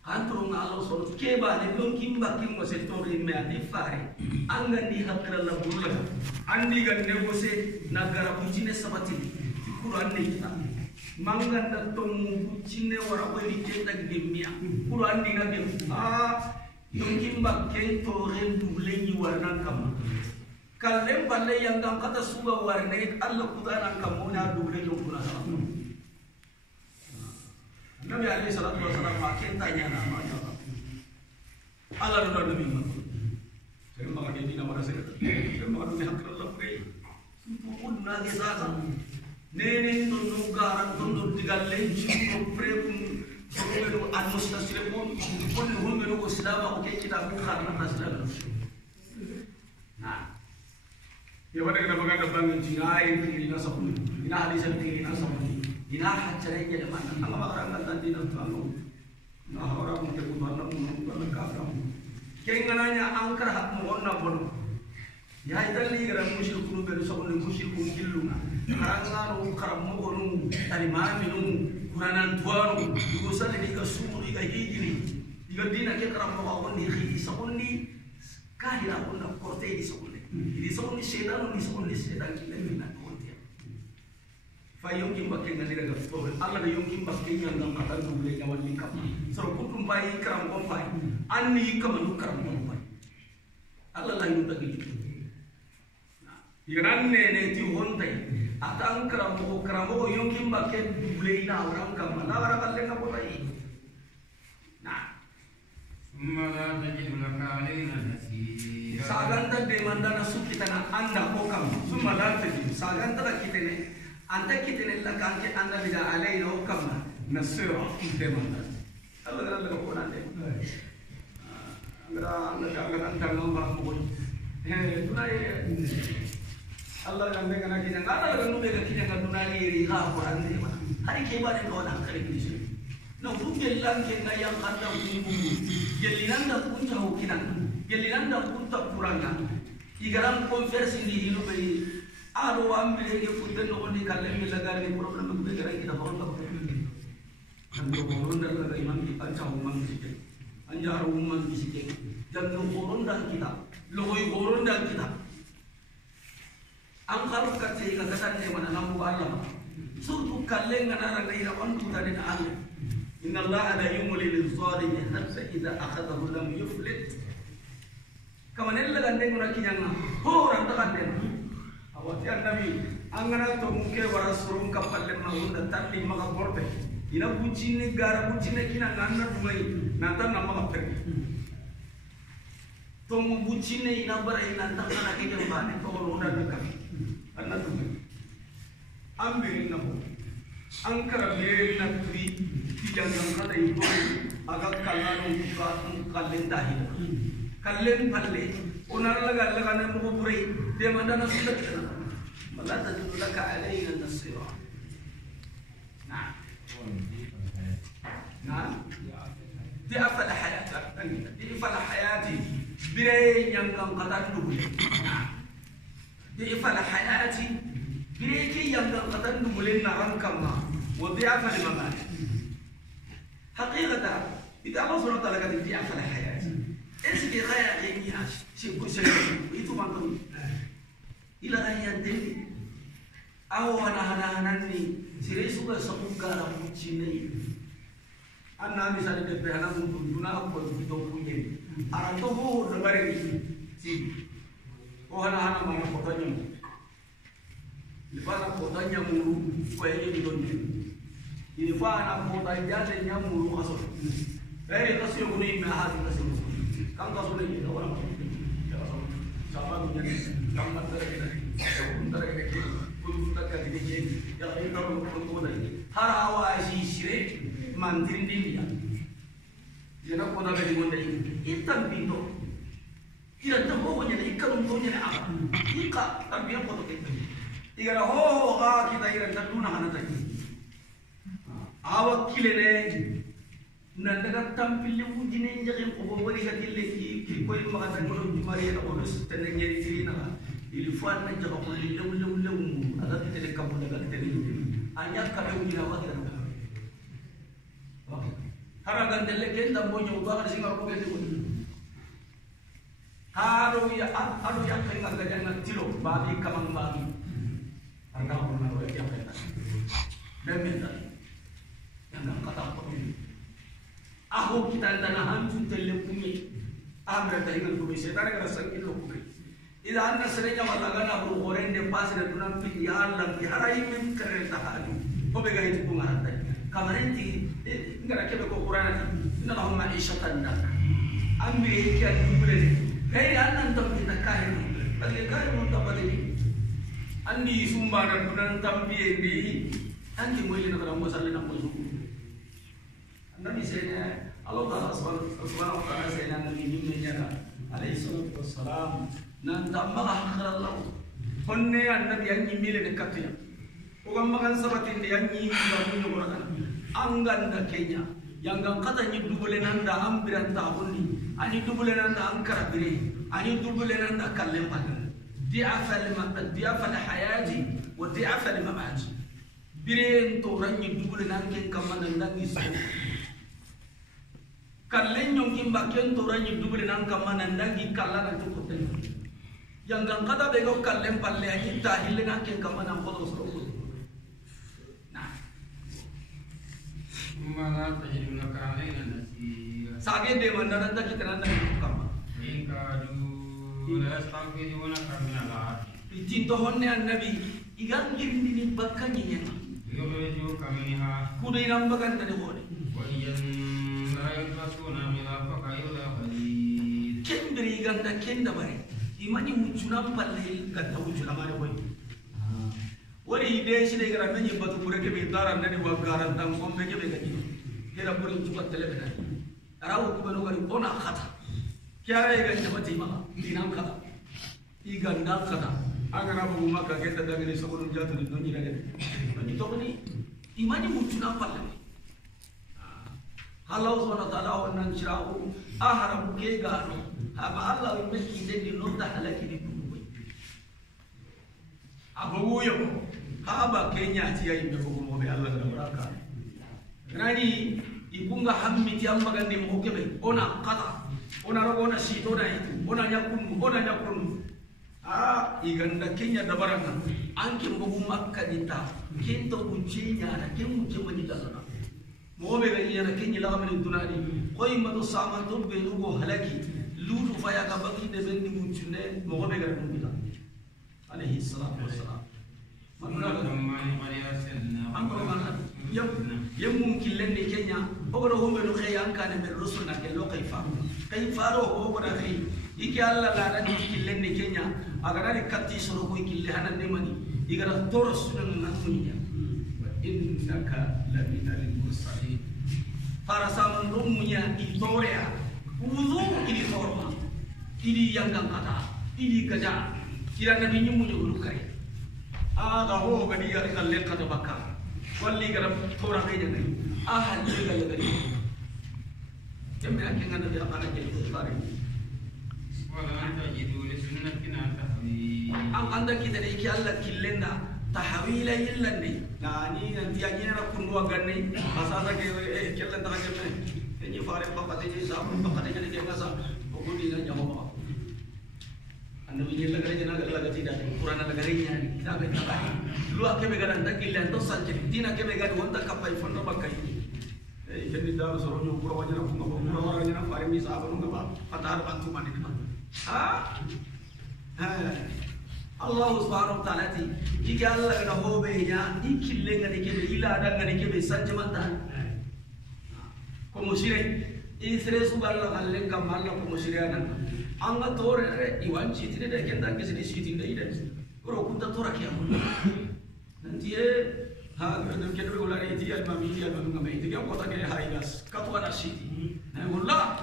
antro ngalo so ke ba ne don kimba kimmo se tori me adi fare anga di hakra la bulla andi ga ne go se nagara pucine sabati Quran ne kita manga da tomu pucine wara ko di tenta gemia Quran ni ga gem don kimba ken to ren duble ni warna kam Kalem balle yang gam kata suga warne Allah kudana kamuna dule jo kuna sama. Nabi alaihi salatu wasallam makin tanya nama Allah Nabi Muhammad. Saya makan di nama saya. Saya makan di hak Allah pray. Pun nagi sasa. Nene tunu garan tunu digalle jitu pray pun pun atmosfer pun hulmenu Islam oke kita bukan Islam. Nah ya wada kana baganda bangin jinai ina sabun ina hadis ina sabun ina hajjare ya mana Allah orang kan dina tamu nah orang mungkin mana mun ka kengananya angkar hak mo onna bono ya itali gara musyrikun be sabun musyrikun killuna karangano karam mo onu tari maminu kuranan tuanu gusale di kasuri ga hijini diga dina ke karam mo wonni khidi sabun ni kahira onna korte di sabun Ini semua ni setan kita bina kontia. Fayong kimbakin na nila gasto. Allah na yung kimbakin yang ng katan dubli na wali kap. So kung kumpay karam kumpay, ani ka manu karam kumpay. Allah lang yung tagi. Iran ne ti hontay. Atang karam mo yung kimbakin dubli na orang kam. Nawara kalle na potay. Nah. Mala tajid laka alaina nasira Saganta demanda na kita na anda okam sumala tajid saganta la kitene anda kitene la kanke anda diga alaina okam nasira demanda Allah Allah ko na de anda anda ngamba mo tunai Allah anda kana kinanga ada nu be kinanga tunai ri ga ko ande hari ke ba de ko na kare kisi na gelang kenna yang kanda bumbu gelinan da punta hukinan gelinan da punta puranga igaran konversi di hilu be aro ambil dia punten no ni kalem mi lagar ni problem be gara kita bahon tak kan do boron dal laga imam di panca umam sike anjar umam sike jam no boron dal kita logoy boron dal kita angkal kate ka katan ne mana namu Allah surtu kaleng ngana ra ira on tu tadi na Allah inna Allah la yumli lil zalimin hatta idza akhadahu lam yuflit kamanel laga ndeng na kinyanga ho ran ta kan awati annabi angana to muke wara surum kapalle mahunda talli maga borbe ina bucine gara bucine kina nganna dumai nanta namma kapek to mu bucine ina bara ina nanta kana ke jambane to roda daka anna dumai ambiri nabo angkara be na tri tijangam kada ibo aga kallano ka kallen dahi kallen palle onar laga ne mo pure de mandana sudah ولا تجد لك علينا نصيرا نعم ضعف الحياة ضعف الحياة بري ينقم قطن دبل ضعف الحياة بري كي ينقم قطن دبل نعم كما وضعف الممات حقيقة إذا الله سبحانه وتعالى قال ضعف الحياة إيش بغير غيرها شيء itu mangkau ila ayat ini awan hana ni sire suka sakugara mucine anna bisa di depehana munduna ko to kunye arato ho dabare si o hana mana kotanya libana kotanya muru ko yeli donne ini fa ana kota jate nyamuru aso kasio kuni me hadi kasio kam kaso ni orang sama punya kamar terkait kudu tak ada di yang itu kalau ini harawa si sire mantin dia jadi kota dari mana ini hitam pintu tidak tahu punya ikan untuknya apa ika tapi yang foto itu jika ho kita ira taduna hana tadi awak kilene nandaga tampille wujine njage ko bo wari ga dille ki koy ma ta ko di mari na ko tan ngeri tirina il faut na jaga ko lew ala tele kam daga tele anya ka be wujina wa ta hara ga delle ken da mo nyu ba ga singa ko be ko haro ya adu ya kai ga ga tilo ba bi kamang ba bi anga ko na wa ya kai ta demenda yang kata ko aho kita tanah hancur terlepungi amra taringan kumi setan agar sakit lokuri ida anna serenya malagana bro orang de pas de tunam pi ya Allah ki harai min kare tahadu ko be ga itu bunga ta kamarenti ngara kebe ko qur'an inna lahum ma'ishatan dak amri ki adubule hey annan tam kita kai bagi kai mun tabadi andi sumbara tunan tambi ndi anti moili na rambo salle na mozu Nabi saya Allah Taala subhanahu wa taala saya nabi dunia alaihi salatu wassalam nan tamma akhir Allah honne annabi yang nyimile de katya o gamma kan sabatin de yang nyi ga munyo gurakan angan da kenya yang gam kata nyi dubule nan da ambiran ta honni ani dubule nan da ankara bire ani dubule nan da kallem padan di'afal hayati wa di'afal mamati bire to ranyi dubule nan ken kamana nan isu kallen nyongkin bakian toranya dubule nang kamana ndangi kallana tukutte yang gang kata bego kallen palle aji tahille nang ken kamana kodo soro nah mala tajiduna ka'alaina nasira sage de mandana ta kitana nang kama inka du la yastaghfiruna min al-ardi tinto honne annabi igan girindini bakkanyi nyema yukhrijuka kaminha kudai nambagan tane hone kendri ganda kenda bare imani mucunam palle ganda mucunam are boy wari ide shi de gara menyi batu bureke be daran nani wa garan tan ko be be gaji hera burin tuka tele be arawu ko no gari ona khata kyara ga jabati ma dinam khata i ganda khata agara bu maka geta dagene sokon jatu ni noni rage ni to ni imani mucunam palle Allah subhanahu wa ta'ala wannan shirahu ahram ke gano ama Allah meki de di nota halaki di bubu abu yo haba Kenya tiya imbe ko mo be Allah da baraka nani ikunga hammi ti amma gande mo kebe ona qata ona rogo na sito na itu ona nyakun iganda Kenya da baraka anke mbogu makka dita kento buncinya na kemu kemu di dalana mo be gani na Kenya la gamin dunani koy mado sama to be lugo halaki ludu faya ga bagi de bendi buncune mo be gani mun kita alaihi salatu wassalam manna yam mumkin lenne Kenya ogodo hombe no xey ankane men rusuna ke lo kay faro ho boda xey iki alla la da ki lenne Kenya aga dari katti soro ko iki le hanan de mani igara toro sunan namunya innaka la minal mursalin para saman rumunya itoya wudu ini forma ini yang kata ini kaja kira nabi nyumunya ulukai aga ho gadi ya kalle kata bakka walli gara tora kay jangai ahal juga ya gadi kembe akin ngana bi amana ke tsari wala anta jidu li sunnatina tahwi am anda kita de ki Allah killenda tahwila yillandi nani nanti agina na kunwa ganne asasa ke kellen ta ke ni fare pakate ni sabu pakate ni ke ngasa ogudi na jamo annabi ni lagare jana galla gati da qur'ana lagare ni da be tabai lu akebe garan ta killan to sanje dina kebe gadi wonta kapai fondo bakai jendi daru soro nyu pura wajana kuma pura wajana fare mi sabu ngaba patar bantu mani Allah subhanahu wa ta'ala ti jika Allah kana hobe nya ikille ngani kebe ila ada ngani kebe sanje manta ko musire isre suballa kallen kam Allah ko musire anan anga tore iwan chitine de kenda kesini chitine ide ro kunta tora kiya nanti ha de kedo golare ti al mami ti al mami ngamai ti ko ta ke haigas katwa na chiti na golla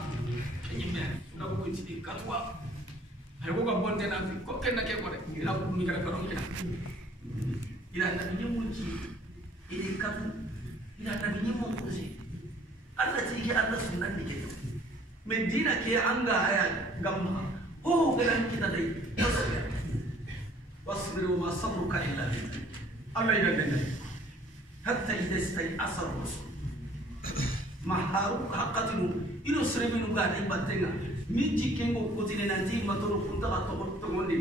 kenyime na ko chiti katwa hay ko bonde na ko kenna ke ko de ila ko mi kala ko ila ila na ni munci ili katu ila na ni mun kuzi Allah ti ke Allah sunan ni ke medina ke anga haya gamma oh garan kita dai wasbir wa ma sabruka illa billah Allah ida dai hatta idha stay asar rusul maharu haqatimu ilo srebenu ga dai batenga minji kengo kotine nanti matoro kunta to ngondi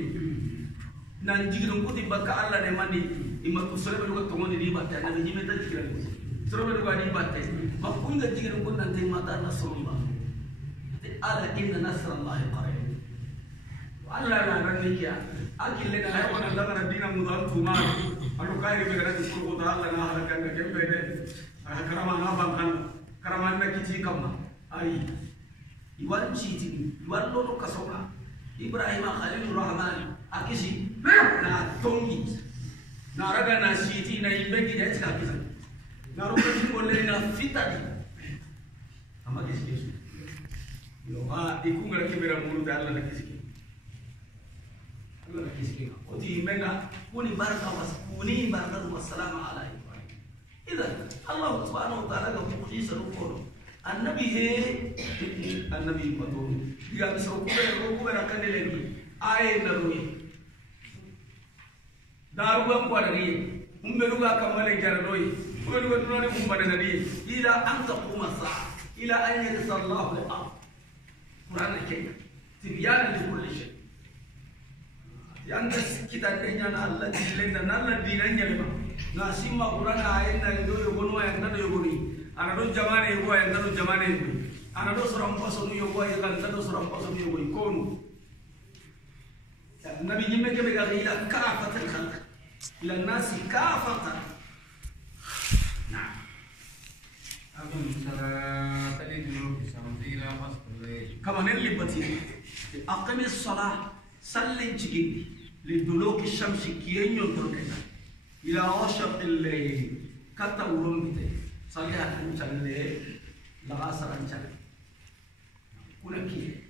nan jigidon kuti bakka Allah ne mandi imatu srebenu ga to ngondi di batte na ni meta jigiran srebenu ga di batte mapunga jigidon kun nanti mata nasrullah ala inna nasrallahi qarib Allah la ranniya akille na hayo na daga dina mudan tuma alu kai be gara disku ko Allah na halakan ga kembe de karama na bankan karama na kiti kamma ai iwan chiti iwan lolo kasona Ibrahim Khalilur Rahman akisi na tongi na raga na chiti na imbengi de tsaka kisa na roko tingolle na fitadi ama kisi yo ikunga kibera mulu da Allah na kisi Allah na kisi oti menga kuni baraka wassalamu alaikum idan Allah subhanahu wa ta'ala ga kuji saru ko annabi he annabi pato diga misro ko bera kanele ni ay na ruwi daru gam kwadari umberu ga kamale jardoyi umberu ga tunani mumbada nadi ila an taquma sa ila an yatasallahu al-ard Quran ke tibyan li kulli shay yanda kita kenya na Allah dilenda na Allah dinanya lema na simma Quran ayenda ndo yogono ayenda ndo yogoni ana do jamane yogo ayenda do jamane yogo ana do soram paso nu yogo ayenda do soram paso nu yogo konu nabi jimme ke be ga ila kafatul khalq ila nasi kafatan na أقم الصلاة لدلوك الشمس إلى غسق الليل كما نلي بتي أقم الصلاة صلي تجيني لدلوك الشمس كيين ينطلقنا إلى غسق الليل كتا ورم بتي صلي هاتم صلي لغاسر انشان كنا كي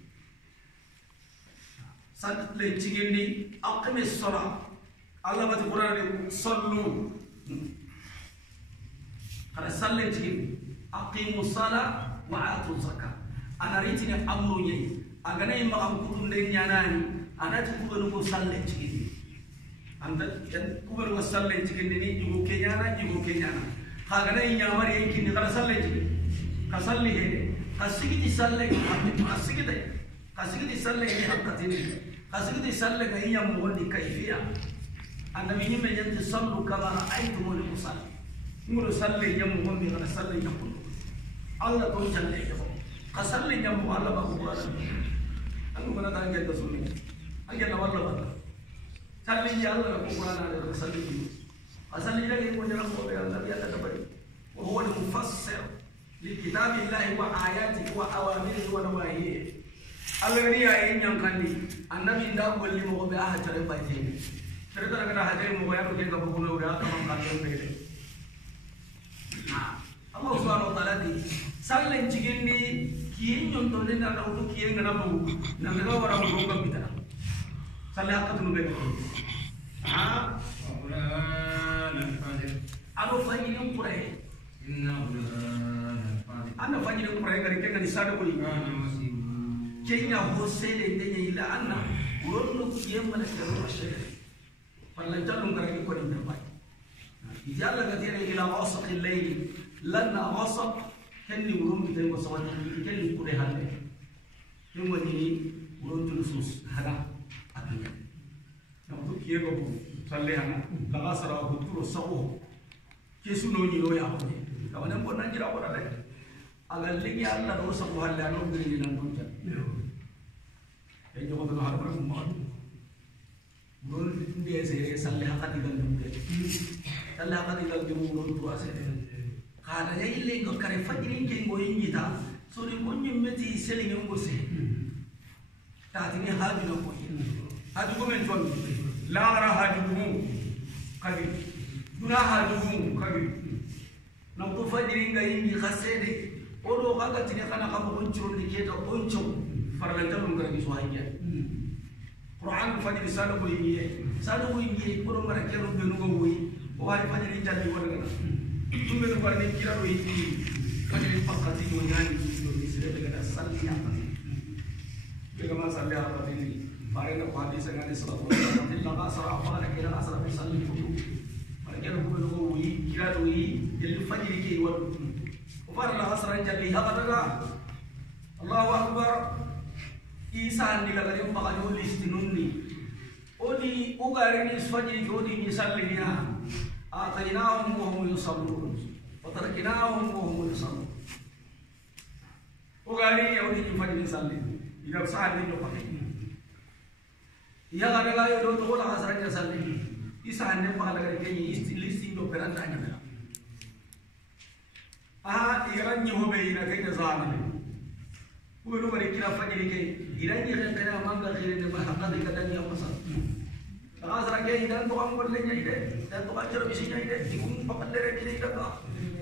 صلي تجيني أقم الصلاة الله بتقرأ صلوا هذا صلي تجيني أقيموا الصلاة وآتوا الزكاة أنا ريتني أمرني أغنى ما أمكتم دنيا ناني أنا تقول نقول صلي تجيني anda kubar wasalle jigindi ni jugo kenyana hagana inyamari yikini kala salle jigi kasalli hede kasigiti salle kasigiti salle ni hakatini kasigiti salle ga inyam woni kayfiya annabi yimme yanti sallu kama ra'aytumuni usalli ngoro salle nyam woni kana salle yakun Allah to challe ko kasalli nyam Allah ba ko anu mana ta ngel sunni angel na walla walla salli Allah ko Qur'an ala salli asalli lagi ko jara ko Allah ya ta bari wa huwa al-mufassir li kitabillahi wa ayatihi wa awamirihi wa nawahihi Allah ni ya nyam kandi annabi nda golli mo be aha tare bayte tare tare kada hajay mo ya ko ke ko ko no ya kam kan be Allah subhanahu wa ta'ala di sallen jigindi kiyen nyon to den na to kiyen ngana bu na ngana wara ko ko bita salle hakatu no be alo fajilin kurai anna fajilin kurai ngari ke ngani sada buli kenya hosele ndenya ila anna uronno kiyen mala ke ro shede falla jallu ngari ko din bai ijalla gadire ila wasaq al-layl lana wasaq kenni urum biten ko sawati kenni kurai halle ken wani uron nusus hada adunya namu kiyen ko salle hana laga sara huturo sawo kesu no nyiro ya ko kawana ko nan jira ko dale agal ligi alla do sabu halle no ngiri nan gonja e jogo do har ko mo non ndiye sere salle hakati dal dum de salle hakati dal dum non to ase kada ya ille ko kare fajiri ke ngo yita so ni ko nyimmeti sele ngo se tati ni haju no ko haju ko men ton la ra haju kabi duna haju kabi na to fajiri ngai ni khasede odo kaga tine kana ka mo chiro ni keta oncho farlan tan ngar gi so hanya Quran fajiri sala ko yi ko mara kero be no wi o hay fajiri jalli wala na tumbe no parni kira ro yi fajiri pakati mo nyani do ni sire be kada salli ya be kama salli ya patini pare na kwadi sangane sallallahu alaihi wasallam la asra afara kira asra bi salli ko mara kero ko no wi kira ro yi jalli fajiri ke wal وفر العصر جل هذا الله أكبر إيسان دي لغا يوم بقى يقول استنوني أودي أغارين الفجر أودي يسلمنا آتيناهم وهم يصلون وتركناهم وهم يصلون أغارين يودي الفجر يسلم إذا بسعى لي يوم بقى يا غدا يودو تقول العصر يسلم إيسان دي بقى لغا يجي استلسين دو بران تانيا iran nyi hobe ina kay zalimi ko no bari kila fajiri ke iran nyi kan kana manga khire de ba hakati kadan ya masa asra ke idan to am bolle nyi de dan to ajro bisi nyi de dikum pakandere ni de ka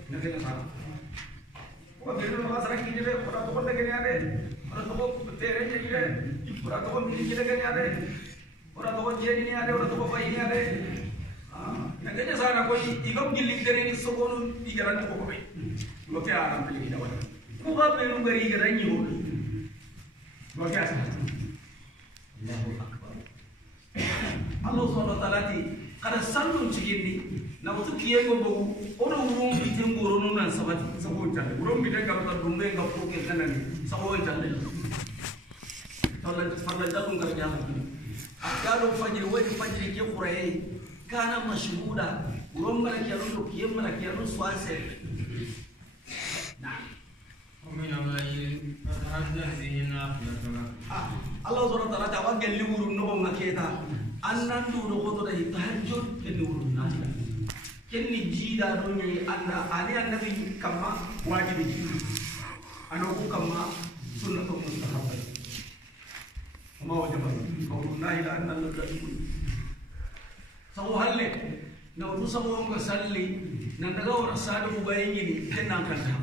na kena sa ko biru asra ki de pura to bolle ke ni ade pura to ko tere nyi de pura to ko mi ni de ke ni ade pura to ko je ni ade pura to ko pai ni ade na kena sa na ko igam gilik dere ni sogonu igaran to ko bai lo ke aram pili da wala ko ga be no gari ga ranyi ho lo ke asa Allahu akbar Allah subhanahu wa ta'ala ti kada sallu cigindi na wutu kiye go bo odo wurum bi tem goro no nan sabati sabo jalle wurum bi de ga ta dumbe ga ko ke kanani sabo jalle tollan farla jallu ngar jalla akado fajr wadi fajr ke quraye kana mashhuda wurum mala ke ro kiye mala ke ro swase ومن الليل فتهجد به نافلة لك الله سبحانه وتعالى جواب قال لي ورن نوم نكيتا أنن دون خطوة التهجد كن ورن نافلة كن جيدا دنيا أن أنا النبي كما واجب جيد أنا أقول كما سنة مستحبة وما وجب قول الله إلى أن الله سوى هل لو تصورون كسلي نتغور السادة مبينين كنا كنتها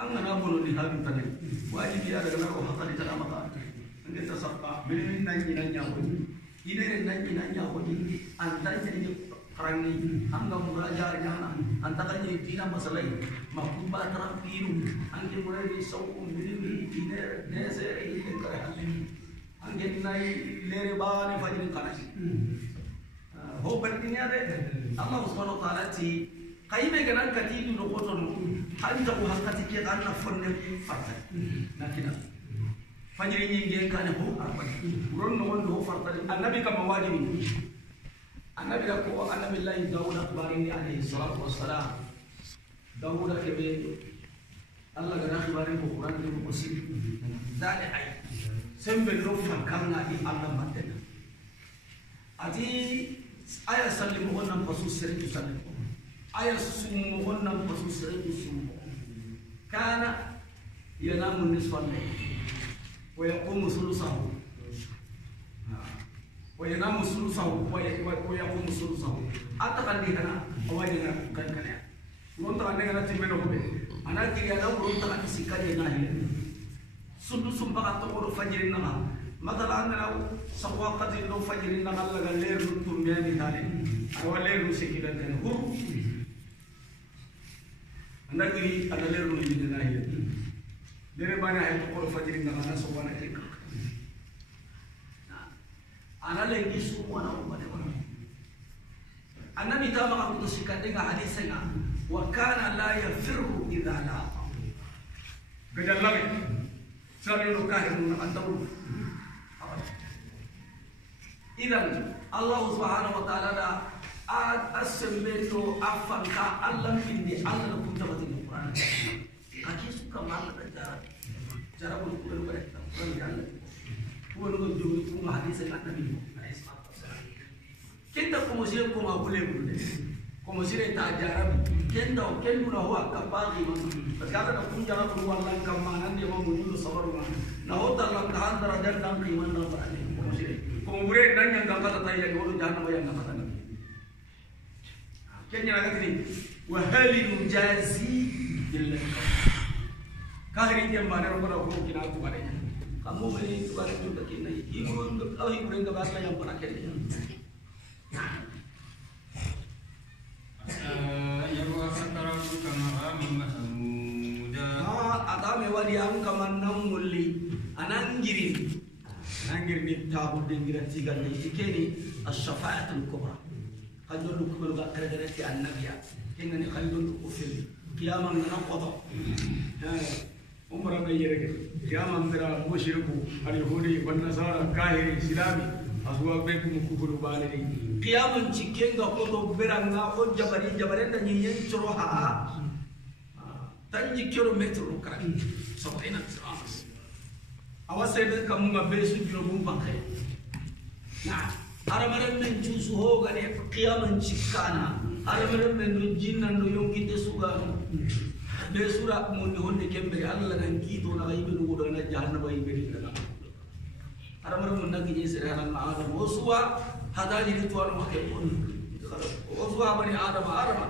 أنا نقول لهذا التنين واجب يا رجال وحقا لتنامك أنت تصفى من نجي نجاوي إذا نجي نجاوي أنت تجي قرني أنت مراجع جانا أنت كني تينا مسألة مكتوبة ترى فيرو أنت مريض سوق مني إذا نسأل إذا كرهالي angin nai lere bani fajrin kanasi ho berdinya de Allah subhanahu wa ta'ala ti kaime ganan katidu no koton hanta ko hakati ke anna fonne farta nakina fajri nyinge kan ho arba ron no won ho farta annabi kama wajibi annabi ko annabi Allah Daud akbarini alaihi salatu wassalam Daud kebe Allah gana khibari ko Quran ni ko sir zali ay sembe no fakana di Allah matena ati aya sallimu gonna fasus sirri sallimu aya sumu gonna fasus sirri sumu kana yanamu nisfa al-layl wa yaqumu thuluthahu wa yanamu thuluthahu wa yaqumu thuluthahu atakan di kana awajina kan kana non ta ne kana timeno be ana kiri ada urun ta sikanya nahi sundu sumpa to fajrin nama matala ana sawa qadin do fajrin nama laga leer tum yani dale awa leer nu sikidan den hur anda kiri ada leer nu ni nahi dere bana ay to fajrin nama na sawa na klik ana lagi semua na umane annabi ta maka ko sikadinga hadisnya وكان لا يفر إذا لاقى قد اللغي سألين كاهر من أنتظر إذن الله سبحانه وتعالى أسميته أفن كألم إني ألم كتبت القرآن كيسو كما الله جرب القرآن بريتا هو نقول جميعكم حديث النبي كنت كمسيركم أقول como si reta jarabi kenda kendu na huwa kapagi bakata na kunja na kuwa Allah kamana ndi wa mundu sabaru na hota la kahandara dan dan kiman na bani como bure nanya ngakata tayya godo jana wa yang ngakata kenya na katini wa hal nujazi illa kahri jambana ro ko kina tu barenya kamu beri tu bare tu kina ibu ndo au ibu ndo basla yang pernah kene Atame wali ang kamanang muli ananggirin ni tabu dingira tiga ni ikeni as-syafa'atul kubra kajul kubra ga kare ti annabiya kengani khalidul ufil qiyamang nan qada umra bayere qiyamang dara mushriku al-yahudi wan nasara kahiri islami aswa bekum kubulu balani qiyamang cikenga kodo beranga o jabari jabarenda nyen choroha tanji kilometer ukran sabaina tiras awasebe kamunga besu jiro bumpake na aramare men jusu hoga ne qiyaman cikana aramare men do jinnan do yonki de suga besura mun honde kembe Allah nan kito na ibe do do na jahannama ibe daga aramare mun nagi je sere hanan adam osuwa hadaji ni tuwa no ke osuwa bani adam arama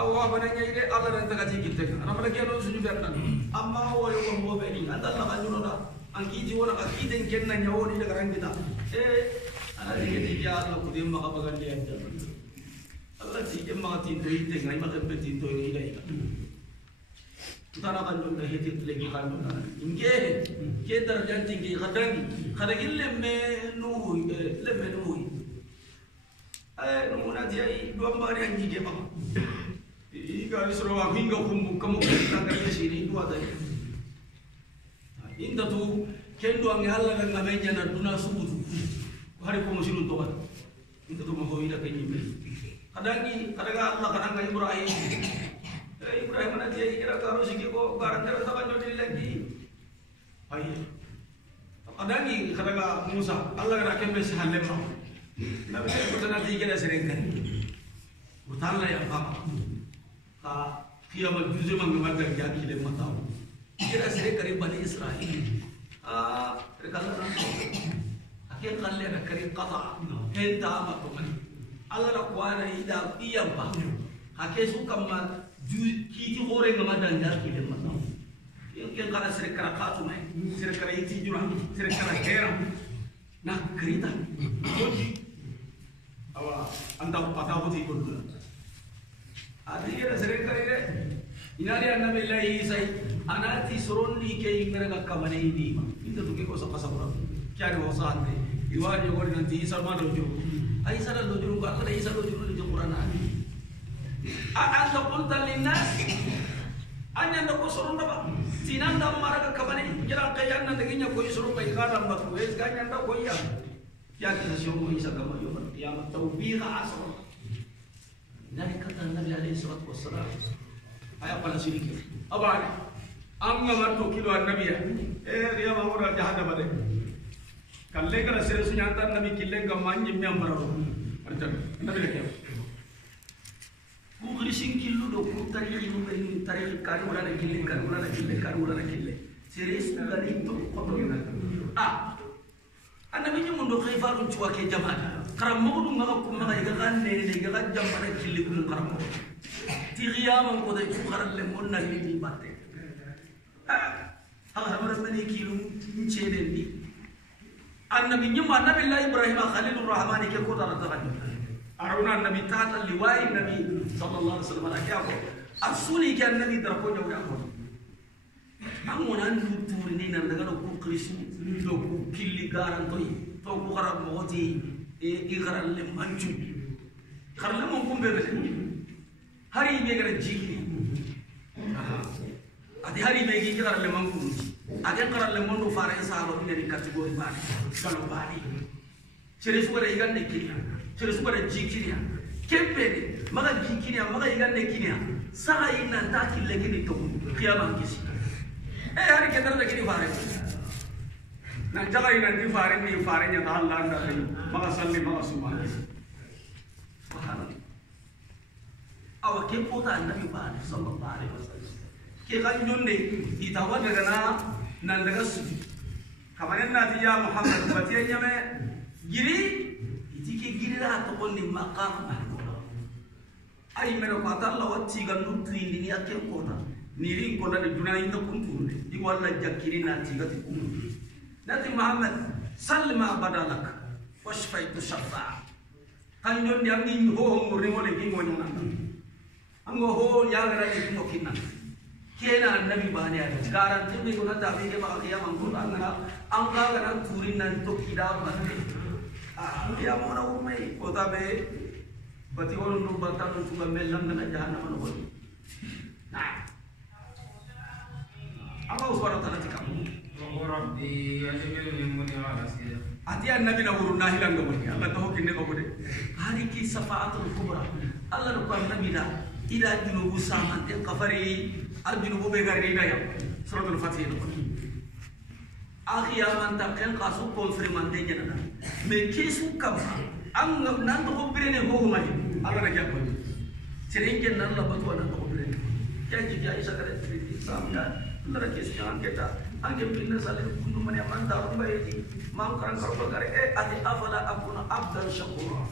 awa bananya ide Allah dan tagaji kita aramare ke no suju bertan amma wo yo ko be ni Allah la kanjuno da anki jiwona akiden kenna nyawoni daga rangita ana dike dia Allah ku dem maka bagan dia Allah si dem maka tinto ite ngai maka betinto ini dai utara kan do hiti legi kan do inge ke darjan tinggi khadagille me nu le me nu nu na dia do mbari anji ke ba iga isro wa hinga kumbu kamu tanga sini dua tadi inda tu kendo ang Allah ng ngamenya na duna subutu hari ko musilun to kan inda tu mahoy na kanyi kadaga Allah kanang Ibrahim Ibrahim na dia kira karo sige ko barang karo ta kanyo lagi ay kadaga Musa Allah na kembe sa halem ma na bisa ko na di kira serengkan utalla ya papa ka kiamat juzu mangamata jadi le matau kira sere kari Bani Israel rekala akhir kalle na kari qata henta ma to man Allah la kwana ida iyamba hake su kamma kiti hore ngama danda ki le matau yang kala sere kara khatu mai sere kara iti jura sere kara hera na krita awa anta pata hoti kodula adi kira sere kare inari annabi Allah Isa anati suronni ke ingera kamane ini itu tuh kiko sapa sapa क्या रे वसात इवार ये कोई Nandi sama dojo ai sala dojo का तो ऐसा dojo जो Quran anta qulta linnas anya ndo ko sorunda ba sinan da mara ka kabane jalan kayan na daginya ko isuru kai karam ba ko es ganya nda ko ya kita sio ko isa kama yo ya tawbiha asra dari kata Nabi alaihi salatu wassalam aya pala siriki abane amma matto kilo annabi ya mamura jahannam de kalle kara sere sunyanta nabi kille gamanyi me amaro arjan nabi le Mugrisin killu do putari ilmu berin tari karula na kille seres ngari to kodo annabi ni mundo khayfaru chuwa ke jama'a karam modu ngaga ko maga ga ganne ne ga jama'a kille ko karam ti qiyamam ko de chukaral le monna ni batte hamara mani kilu chede ni annabi ni ma nabi allah ibrahim khalilur rahman ke ko dara tagad aruna nabi tata liwai nabi sallallahu alaihi wasallam akako asuni ke nabi darako jawda ko amona nuturi ni nan daga ko krisu do ko killi garanto to ko garab moti e igaral le manju kharle mon ko be hari be gara jiki ati hari be gi garal le mangu agen garal le mondo fare salo ni category ba kalo bani chere su bare igande kiriya chere su bare jikiriya kembere maga jikiriya maga igande kiriya saga ina ta kille gini to qiyamah kisi hari kedar da gini fare na jaga ina di fare ni fare nya ta Allah nda maga salli maga subhan subhanallah awa ke pota annabi ba sallallahu alaihi wasallam ke ganjonde itawa daga na nan daga su kamanen na ya muhammad batiya nyame giri itike giri la to konni maqam ay mero pata Allah watti gandu trindi ni akem kota niri ko na duna inda kuntunde di walla jakiri na tigati kum nati muhammad sallama badalak washfaitu shafa ganjonde amni ho ngori ngole gi ngonyana ango ho nyagara ni kinokina kena nabi bani ada sekarang tibi guna tapi ke bahagia mangkut angana angka kana turin nanto kida bande ya mona umai kota be bati orang nu batan nu juga melam kana jahannam nu bodi nah Allah subhanahu wa ta'ala tikamu rabbi ajbil muni ala sir ati nabi na urun nahilang gabodi Allah tahu kinne gabodi hari ki safaatul kubra Allah rupa nabi da ila junubu saman en kafari aljunubu be gari da ya suratul fatih no akhiya man ta ken qasu confirmante nyana me kesu kam am nan to birene ho ma Allah na jakko serenge nan la batu nan to birene ya ji ya isa kare samda Allah ra kesu yang kita ange binna sale kundu mane man da rumba yi mam karan karo gare ati afala akuna abdan shakura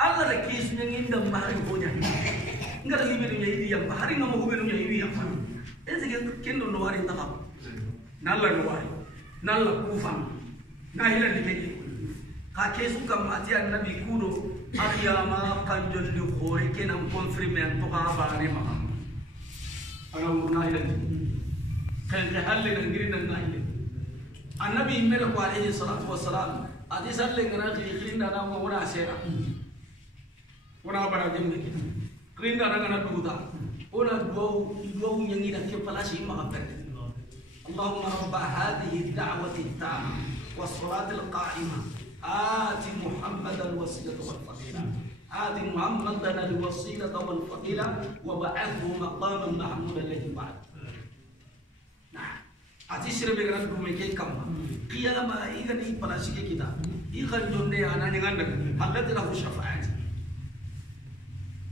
Allah ra kesu yang inda mahari honya ngara hibe dunya idi yang bahari ngamo hube dunya idi yang fan ezige kendo no wari taka nalla no wari nalla kufa na hila dikeki ka kesu kam ati annabi kudo akiyama kanjon di khore kenam confirmer to ka bare ma ana na hila kan ke halle ngiri nan na hila annabi mera ko alayhi salatu wassalam adi salle ngara khilin da na mo wona sera wona bara jemme Rinda nangana duda, ona dua yang ida kepalasi mahabat. Allahumma rabba hadhihi ad-da'wati at-tamma was-salati al-qa'imah. Ati Muhammadan al-wasilata wal-fadila. Ati Muhammadan al-wasilata wal-fadila wa ba'athu maqaman mahmudan alladhi ba'd. Nah, ati sire begaran dumeke kam. Qiyama igani palasi ke kita. Ikan jonde anani nganda. Halati lahu syafa'at.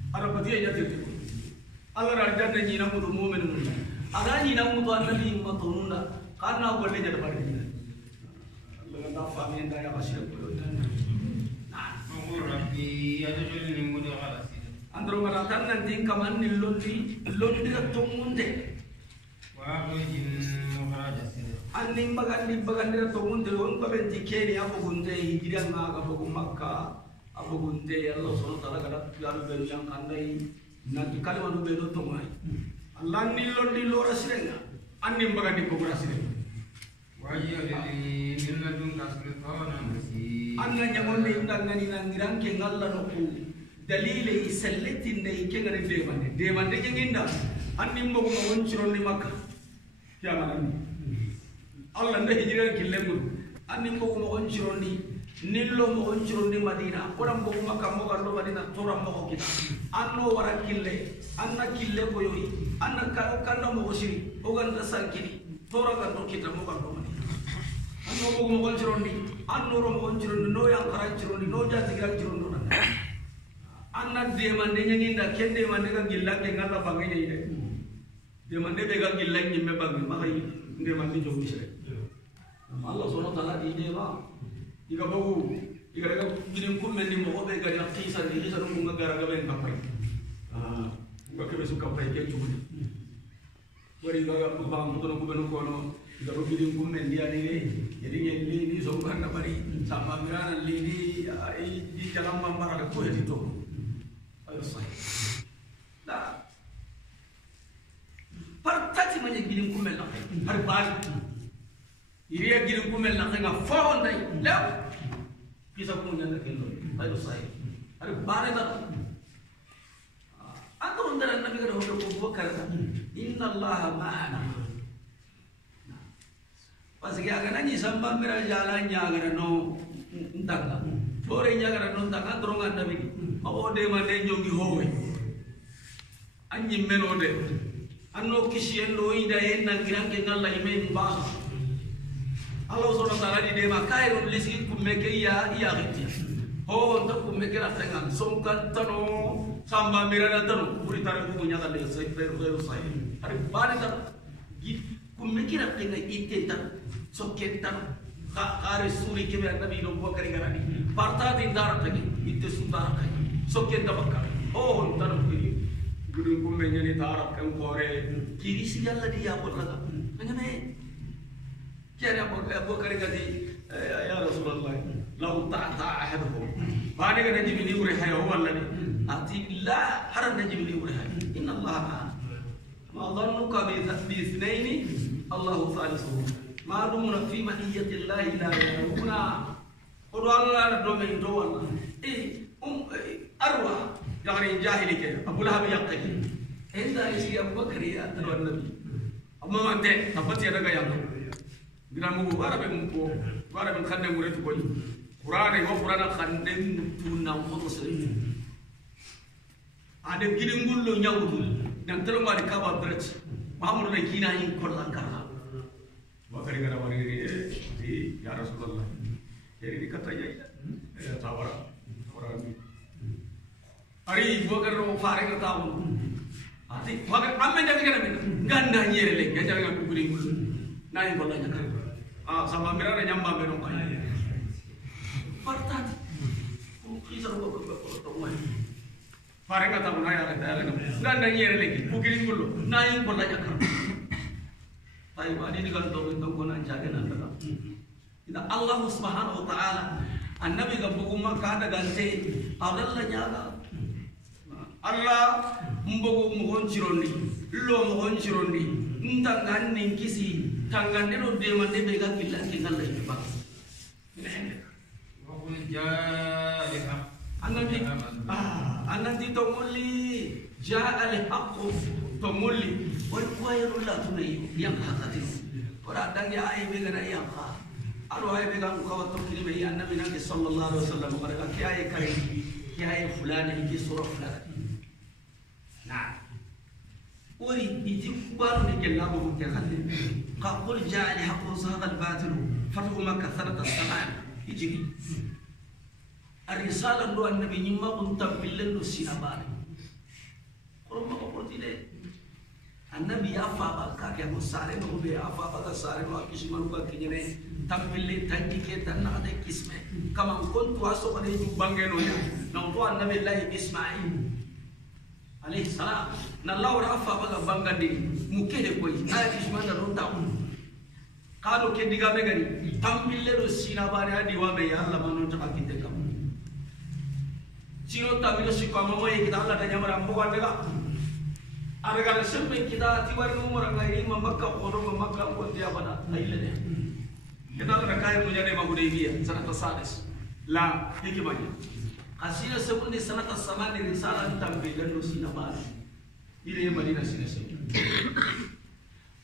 Arab dia jadi tu. Allah raja ni nina mudu mu'min muda. Aga nina mudu annabi matunda. Karena boleh jadi pada kita. Allah kata fahmin daya kasih aku. Nah, rabbi ajbil muni ala sir andro maratan nanti kaman nilondi ketumunde. wa ajbil mukhraja sir Aning bagandi ketumunde. Orang pabenti kini aku gunde hijrian maga bagu Makkah. Abu gunde Allah subhanahu wa ta'ala kada yaru belu yang kandai nanti kali manu belu tomai Allah nilon di lora sirenga annim bagandi kubra sirenga wa وهي لي من لدنك سلطانا نصير أنا نقول لهم دعني نعيران كنغلا نقول دليل يسلتين ده كنغر ديمان ده كنغندا أني مبغى مونشرون لمكة يا ماني الله ده هجران كلهم أني مبغى مونشرون لي نيلو مونشرون لي مدينة orang مبغى مكة مبغى لو مدينة تورا مبغى كده أنو ورا كله أنا كله بيوي أنا كانوا مبغى شيء أوغان رسال كني تورا كانوا كده مبغى لو مدينة أنو مبغى مونشرون لي أنو رو مونشرون لي نو yang karan شرون لي نو جات كيران شرون لي Anak dia mandi nyanyi nak kian dia mandi kan gila kengal lah bangai ni deh. Dia mandi bega gila ni memang bangai dia mandi jauh sih. Allah Subhanahu Taala di dia lah. Jika bau, jika mereka kirim kum mendi mau bega dia kisah nunggu gara-gara benda kapai. Gua kebesu kapai kian cuma. Beri gaya bang tu nunggu benda kono. Jika bau kirim kum mendi ada ni, jadi ni songkan apa ni? Sama miran ni di dalam mambar ada kue di tu. صحيح لا فرتاتي من يجيلين كمل لقي هربان يريا يجيلين كمل لقي نفاون داي لا كيسا كون يندك اللون هذا صحيح هربان ده أنت عندنا النبي قال هو بكر إن الله معنا بس كي أكن أني سامبا ميرا جالان جاغر نو ntanga bore nyagara non tanga dronga nabi awo de ma de nyogi howe anyi meno de anno kishendo ida en nangiran ke ngalla ime ba Allah subhanahu wa ta'ala di de ma kairo lisi kumeke ya gitia ho to kumeke ra tengan somkan tano samba mirana tano puri tare ku nyaga de sai pero sai are bane ta kumeke ra tenga ite ta soket ta kare suri ke biar nabi no buat kari karani parta din darat lagi itu sudah kai sokken da bakka oh entar kiri guru kummenya ni darat kan kore kiri sigala dia apa laga ngene kira apa kari gadi ya rasulullah lau ta'ta ahadukum bani kan najibni ure hayo wallahi ati la haram najibni ure hayo inna allah ma dhannuka bi ithnaini allah thalithuhum ما دمنا في مئية الله لا يرون قدوا الله دومين دول أروى يعني جاهلي كده أبو لهب يقتل عند أيسي أبو بكر يا ترى النبي أما ما أنت تبتي أنا جاي بنا مو بارا من خدم مريت كوني قرآن هو قرآن خدم تونا وخلصين ada giring gullo nyawdul dan telo mari kaba brech mahamul le kina yin kollan kara bakari gara wari di ya rasulullah jadi dikata ya tawara orang ari bakar ro fare ka tawu ati bakar amme jadi kana men ganda nyere le ga jaga ku giring gullo nayi kollan nyakar sama mirara nyamba be no kay partat ku kisar ko to mai fare ka tawu na ya ganda nyere le ku giring gullo nayi kollan nyakar Tapi ini kalau tahu kona jaga nanti lah. Kita Allah Subhanahu Wa Taala, An-Nabi kabuku Makkah ada ganti, Allah nyaga. Allah mbogo mohon cironi, lo mohon cironi, ntangan ningkisi, tangan ni lo dia mandi bega kilan tinggal lagi bang. Anak di tomoli, ja'al haqqu tomoli. Walkuairullah tunai yang hakatin. Orang ada yang ayat begana yang ha. Alu ayat began kau tu kini beri Nabi Nabi Sallallahu Alaihi Wasallam mereka kiai kari, kiai fulan ini surah fulan. Nah, uri itu baru ni kelam bukan kali. Kau jadi hakul sahal batil. Fatuh Makkah sanad as-saman. Ijib. Arisalah doa Nabi nyimma untam bilen lu sinabari. Kalau mau kau tidak. An-Nabi apa bakal yang besar itu be apa bakal besar itu kisah manusia kinyane tampilin tadi kita nak ada kisah kamu kon tu asok ada itu bangenonya nah tu An-Nabi Allah Ismail alaihi salam nah Allah apa bakal bangga di mukhe koi ayat Ismail dah tahu kalau ke diga megari tampilin itu sinabari ada diwa me ya Allah manu cakap kita kamu ciro tampilin si kamu mau kita Allah dah nyamar ambo kan dega Agar sampai kita tiba di umur orang lain memakai orang memakai pun dia pada Thailand. kita rakaye mujane ma Hudaybiyah sanata sadis la hikmanya asina sebundi sanata samani risala tambilan do sina bali ile Madinah sina se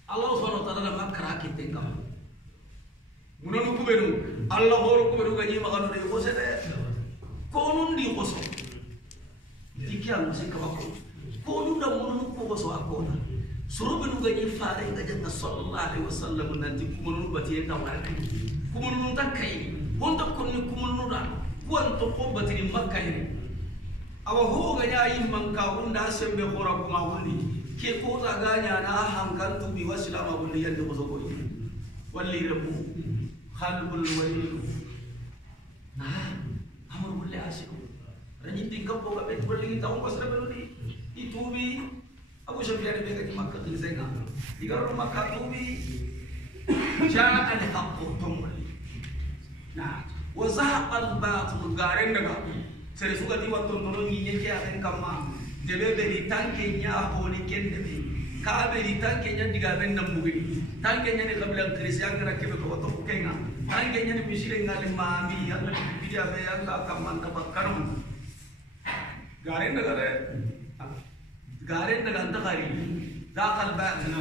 Allah subhanahu wa ta'ala makra kitengka munanu kuberu Allah horo kuberu ganyi magano de kosede konun di koso dikian se kabako konun da munanu ko koso akona suru benu ganyi faare ngaja sallallahu alaihi wasallam nanti kumunun bati ta waraka kumunun takai honta konni kumunun da kuanto ko bati makka ni awa ho ganya yin manka unda sembe khora kuma hundi ke ko ta ganya na hankan tu bi wasilama hundi yanda ko ko walli rabbu khalbul walid nah amur bulle asiku rajin tingkap ko be berlingi tahu ko sere beludi itubi Abu Sufyan bega di Makkah di Zainab. Di kalau Makkah tubi ja'a al-haqqu tumli. Nah, wa zahaqa al-batil garen daga. Sere suka di waktu nono nyinya ke akan kama. Debe di tanke nya holi kende be. Ka be di tanke nya diga ben nam mugini. Tanke nya ne kabla Kristian kara ke ko to kenga. Tanke nya ne misire ngale mami ya bidia be ya ka kaman tabakkarum. Garen daga re. Garen daga antakari dakal ba'na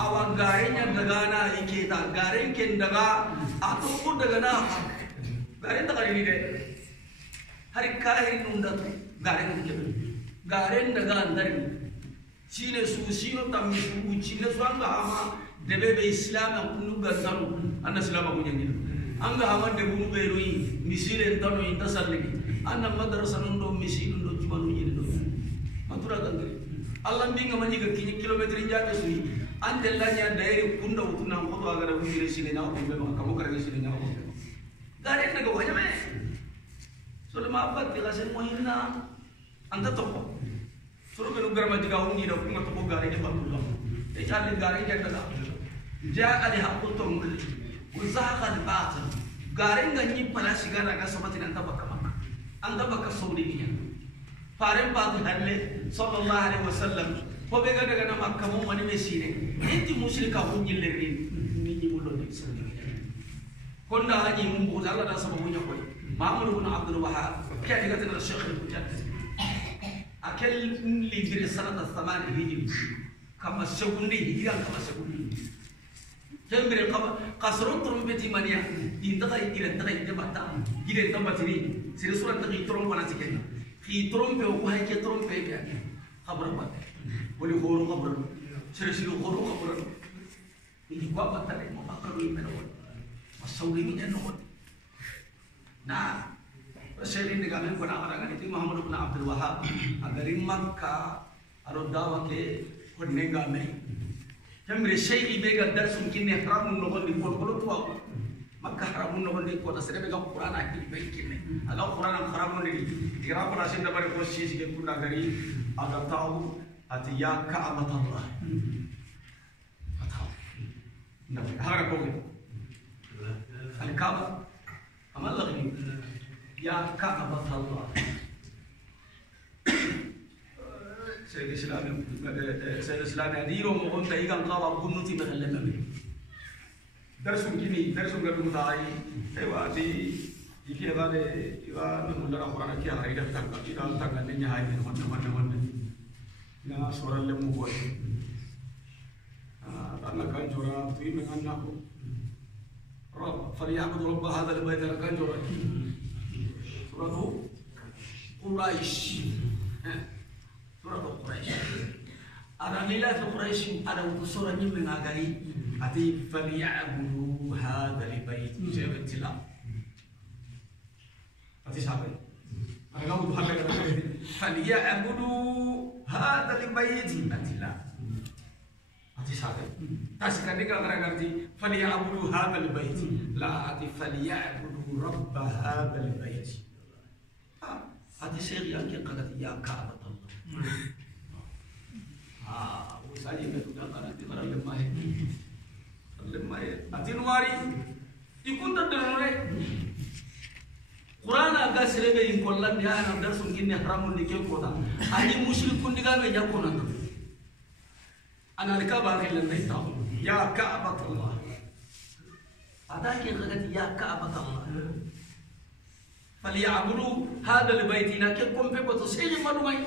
awan garenya daga na iketa garen ken daga atau ko daga na garen takari ni de hari kahir nunda garen ke garen daga andari chine susino tammi chine swanga ama debe be islam kunu gazanu anna islam ko nyangi anga ama de bunu be roi misire tano intasalligi anna madrasa nundo misire ndo jumanu ni do matura gangri Allah binga manyiga kini kilometer njake sui andella nya dairi kunda utuna ngoto agara wire sine na ko be kamu karage sine na ko gare daga wanya me solo ma abbat ti gasen mohina anta toko solo be lugar ma diga ungi da kuma toko gare ke batullah e challe gare ke daga ja ali haqutum uzaqa al batil gare nganyi pala sigara ga sabati anta bakka saudi nya Faren batu halle sallallahu alaihi wasallam ko be gada gana makka mo mani mesire enti musyrika hunjil lerin ni ni mulo di konda haji mum ko Allah da sababu nya koy Muhammad ibn Abdul Wahhab kaya diga tan Sheikh al-Mujaddid akel li bir sanata 8 hijri kama segundi hijri kama segundi jambire kama kasron trompeti mania inta ila ta batam gire tambatini sire surat ta trom wana tikena في ترمبي وهاي كي ترمبي يعني خبر ما ولي خورو خبر سرسلو خورو خبر ini gua batalin mau bakar ini menawar masawli ini menawar nah Rasul ini kami pernah orang itu Muhammad bin Abdul Wahhab agar Makkah arud dawa ke honenga me jamre shay ibega darsum kinne haramun no di polo tua Makkah haramun no di kota serebe ga Quran akil bekinne ala Quran haramun ni dira ko nasin da bare ko sisi ke kunda gari aga tahu ati ya ka'bat Allah atahu nabi hara ko al Kaaba amal lagni ya ka'bat Allah Sayyid Islam adiro mo kon taigan qaba kunnuti bakallama darsum gadu mutai ewati iki ada iwa nundara Quran ki ara ida tanga ida tanga nenya hayi wanda na sura lemu ko Allah kan jora tui menganna ko rabb falyabud rabb hadha albayt kan jora suratu quraish ada nilai quraish ada sura ni mengagari ati falyabudu hadha albayt jabtila Ati sahabat, agak udah apa yang falyabudu hada albayt atila. Ati sahabat, taskan dia kalau ngerti falyabudu hada albayt, la ati falyabudu rabb hada albayt. Ati serial yang kata ya Ka'bat Allah. Usai itu dah nanti orang lemah. Ati nuari, ikut terdengar. Quran aga serebe in kollan ya na dar sun ginne haramun dike kota ani mushrikun diga me yakona ana rika ba kai lan ta ya ka'bat Allah أتاك غدت يا كعبة الله فليعبدوا هذا البيت نككم في بتصير مدوي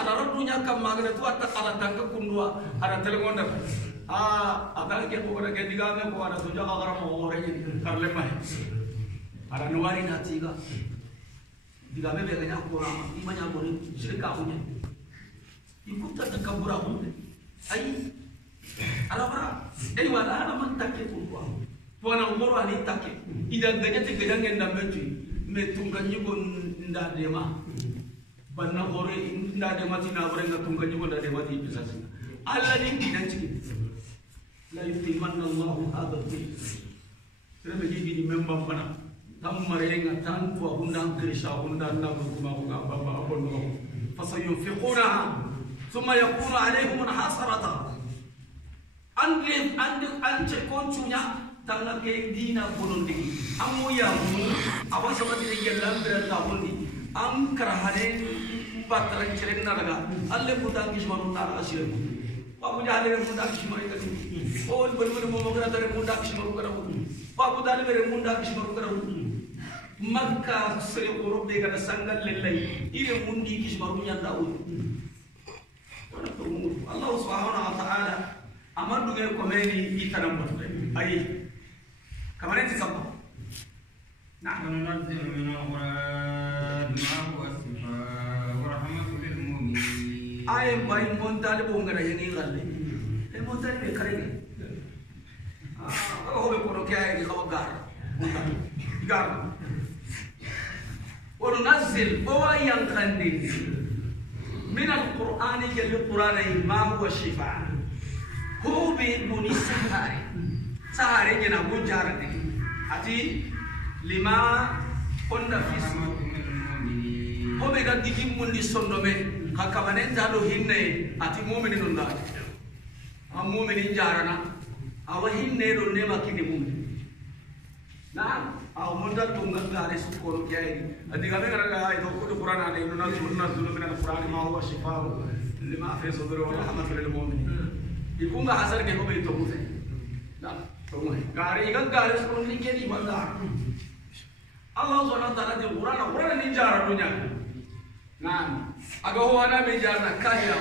أنا ردني كم ما قدرت وأتقال تانك كندوا أنا تلقون ده أتاك يقول لك ديجا من كوا أنا تجا أغرم أوري كارلم ما أنا نواري ناتيجا ديجا من بيجي أقول أما إيمان يقول شركة أقولnya ikut terkabur أقول أي أنا برا أي ولا أنا من تكلم كوا tuana ngoro ali take ida ganyate gajange ndambetu metunganye ko ndadema banna gore ndadema tina gore ngatunganye ko ndadema ti bisasi alla ni dinanti la yutimanna Allah hada al-bayt rebe ji memba bana tamare ngatan ko hundang krisha hundang na kuma ko baba abonno fasayunfiquna thumma yakunu alayhim hasarata ande konchunya tangga ke dina bunundi amu ya mu awan sama dire yelam berata bunundi am karahane bataran cereng naraga alle budang kismaru naraga sire babu jale munda kismaru kati ol bulbul mo mogara tare munda kismaru karawu babu dale bere munda kismaru karawu makka sire qurub de kana sangal lillai ire mundi kismaru nyanda u Allah subhanahu wa ta'ala amandu ngel komeni itaram batte ayi كمان انت كبر نحن ننزل من القرآن ما هو الشفاء ورحمة للمؤمنين آية باين مونتالي بونغرا يني غالي المونتالي بكريني هو بيقولوا كيا يجي خوا غار وننزل بوايان خندين من القرآن جل القرآن ما هو الشفاء هو بيبني سهاري sahare jena bujar de ati lima onda fis ho be ga digim mundi sondome kakamane tado hinne ati mu'minin onda am mu'minin jarana awa hinne do ne makini mu'min na aw monda tunga gare su ko kiyai ati gabe gara ay do ko qur'an ane inna sunna min al-qur'an ma huwa shifaa lima fi sadri wa rahmatul lil mu'minin ikunga hasar ke ko be to muse na gari kan gari seperti ini di mana? Allah SWT di Quran ni jara dunia. Nah, agak wana menjara kaya,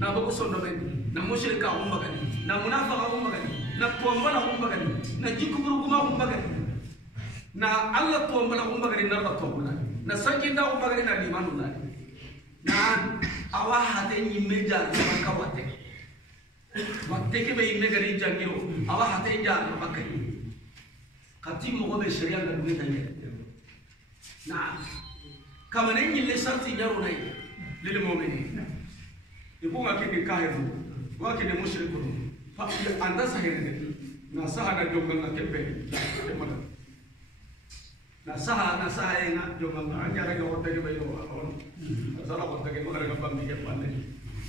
na bagus sondomen, na musyrik kaum bagan, na munafik kaum bagan, na tuambala kaum bagan, na jikubur kaum bagan, na Allah tuambala kaum bagan na batuambala, na sakinda kaum bagan na di mana? Nah, awah hati ni menjara makawate. waktu ke bayi negeri jangkiro, awak hati jangan pakai. Kati mau be syariah dan duit aja. Nah, kamu ni lesan si jaru naik, lili mu'minin. Ibu ngakin di kahir, ngakin di musyrik tu. Anda sahir ni, nasah ada jombang ngakin be, mana? Nasah yang jombang, anja lagi orang tadi bayi orang. Salah orang tadi orang gampang dia pandai.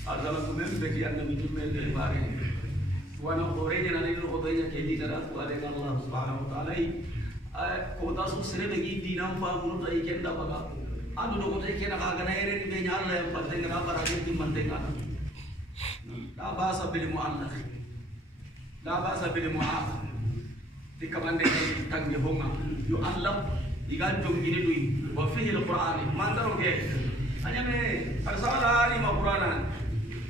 Azala kumen begian nabi jumel de bare wana orenya na nilo odanya ke dinara ku ale Allah subhanahu wa ta'ala ko da su sere begi dinam fa munu ta ikenda baga adu do ko te kena ka gana ere ni be nyalla yang patte ngara para ni mantenga la basa bil mu'allaq la basa bil mu'af dikamande tangge honga yu Allah digan jom gini dui wa fihi al-Qur'an mantaro ke hanya me arsala ni ma Qur'anan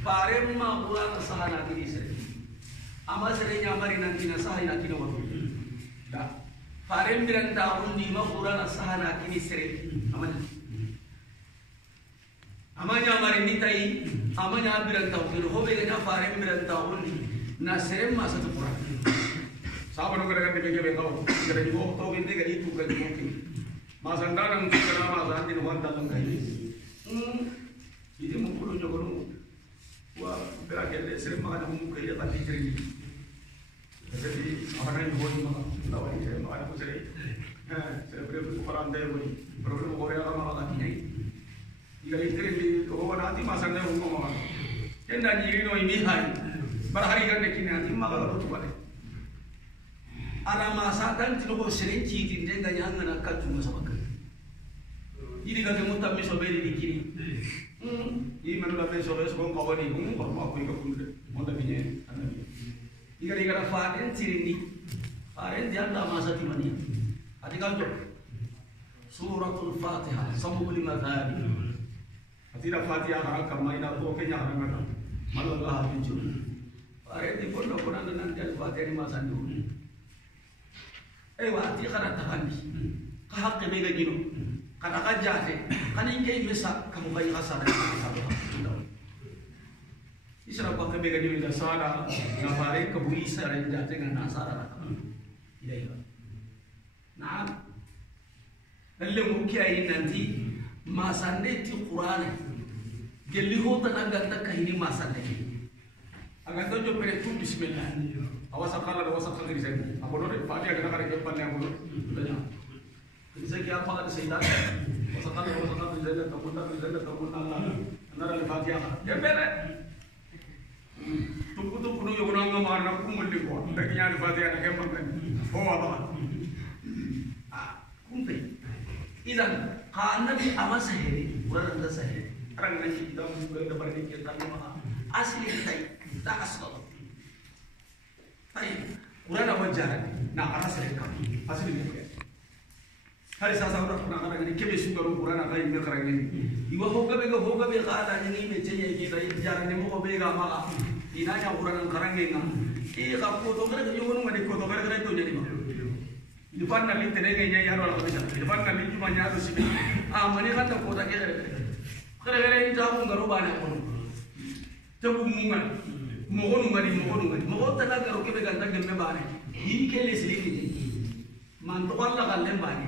paremma Qur'an sahana kini sere ama sere nyamari nanti na sahina kini waktu da parem biranta undi ma Qur'an sahana kini sere ama nyamari ni tai ama nyamari biranta undi hobe ganya parem biranta undi na sere ma satu Qur'an sabar negara kan dibagi betau jadi gua tahu ini gak itu kan mungkin masandaran kita masan di luar dalam kain ini mukul jokono wah berakhir sering makan mukul ya tadi jadi orang yang boleh makan tahu ini saya makan apa sering saya beri orang dia boleh problem Korea lama lagi ni jika itu di orang nanti masanya umum makan yang jadi no ini hari berhari kan dekini nanti makan apa tu balik ada masa dan tidak boleh sering citin dia gaya angin akan cuma sama kan ini kalau kamu tak bisa beri di kiri ini menurut saya soalnya sekarang kawan ini baru aku ikut pun mau tak punya jika dikata faden cirin ni Faren dia anda masa di mana? Hati kan tu Suratul Fatihah Sabu lima kali. Hati dah Fatihah harap kamai dah tu okey jangan mana. Malu lah hati tu. Faren di pun nak nanti Fatihah ni masa tu. Wati kana takandi. Kahak kebega gino. Kana kajate. Kana ingke mesa kamu bayi kasar. Isra pa kebega gino ida sara. Na pare kabui sara jate ngana sara. Iya. Nah, dalle mukiai nanti masande ti Quran. Gelli hota naganta kahini masande. Aganta jo pere tu bismillah. Awas akal diri saya. Apa dulu? Fatihah kena kari depan yang dulu. Tanya. Bisa kita apa ada seidah? Awas akal diri saya. Tamun Allah. Nara Fatihah. Ya beres. Tuku nu yo guna ngamar na kumul di ko. Lagi nya Fatihah na kemang kan. Oh apa? Kumpe. Idan ka nabi amas sahiri. Orang anda sahiri. Orang nanti kita mungkin dapat dikira kami asli kita asal. Kurang apa jalan? Nak arah serikam, asli ni. Hari sasa orang nak orang ni kebe suka kurang apa ini kerana ini. Iwa hoga bega ada ini macamnya kita jalan ni mau bega malah. Inanya orang kerana ini. Kamu tu kerana you orang ni kau tu kerana itu jadi mana? Depan nanti terega ini ya orang macam. Depan nanti cuma nyatu sih. Mana kan tak kau tak kerana ini jauh ngaruh banyak orang. Jauh mungan. Mohon tanda karo kebe ganta gemme bane ini kele siliki manto Allah kallen bane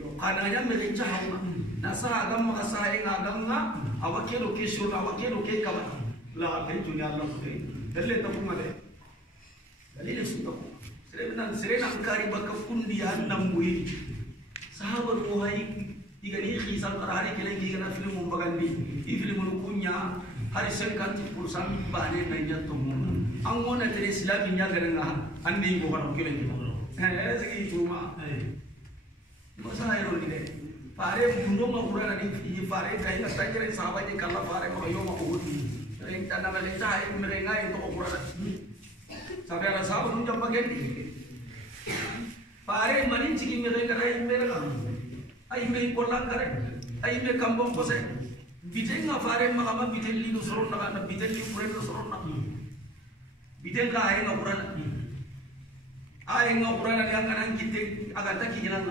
yo kananya me chahauna nasa agam makasa agam na awakelo ke shura awakelo ke kaba la kai dunia Allah ko dalle ta kuma de dalile su ta ko serena kari bakka kundi annam buyi sahabat ko hay igani khisan qarari kele gina film mbagandi i film kunya hari 50% bane nanya tumun angona tere islami nya garanga andi go baro kelen ki segi tuma masa ayo ni pare mundo ma qur'an ni pare kai na takere sahabat ni kala pare ko yo ma ko ring tanah bale cai merenga itu qur'an sampai ada sahabat nun jamba gen pare manin ciki merenga ai me kolang kare ai me kambong ko se Biten nga fare makama biten li dosoron na biten li pure dosoron na biten ka ay nga pura na yang kanan kite aganta kijinan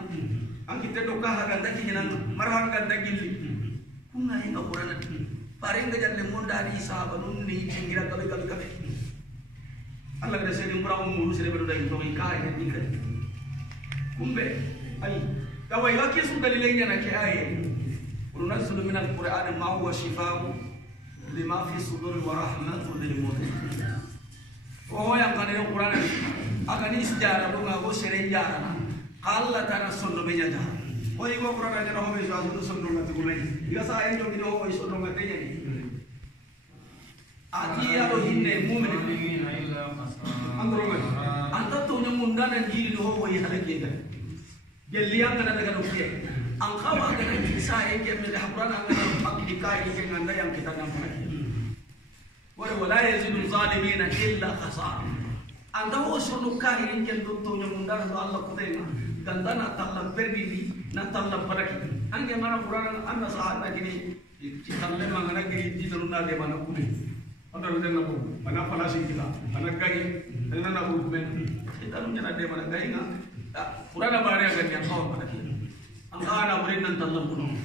ang kite doka aganta kijinan marhan aganta gilli kung ay nga pura na pare nga jatle monda di sahabanun ni singira kabe Allah kada seding pura umuru sele bedo dai toki ka ay ni kan kumbe ay kawai wakil sun dalilenya na ke ay وننزل من القرآن ما هو شفاء لما في صدور ورحمة للمؤمنين. وهو yang kan Al-Quran akan istiara dong aku sering jalan. Kalau tanah sondo beja jalan. Oh ini Quran aja orang beja sondo ngati kumai. Jika saya yang jogi orang sondo ngati ni. Ati ya lo hinne mu'min. Andromen. Anta tu nyamunda nan diri lo yang halaki kan. Geliang kan ada kan ukiye. Angkawa dengan kisah yang kita melihatkan angkawa dikai dengan anda yang kita nampak. Wala yazidul zalimin illa khasar. Anda usul kahirin yang tuntun yang mundar Allah kutena. Ganda na talam pergi na talam pergi. Angge mana Quran anda sahaja gini. Kita memang anak gini di dalam nade mana kuni. Anda sudah nabu. Mana palasi kita. Anak gay. Dengan nabu men. Kita punya nade mana gay na. Quran apa yang akan yang kau pada kita. Angkana boleh nanti dalam gunung.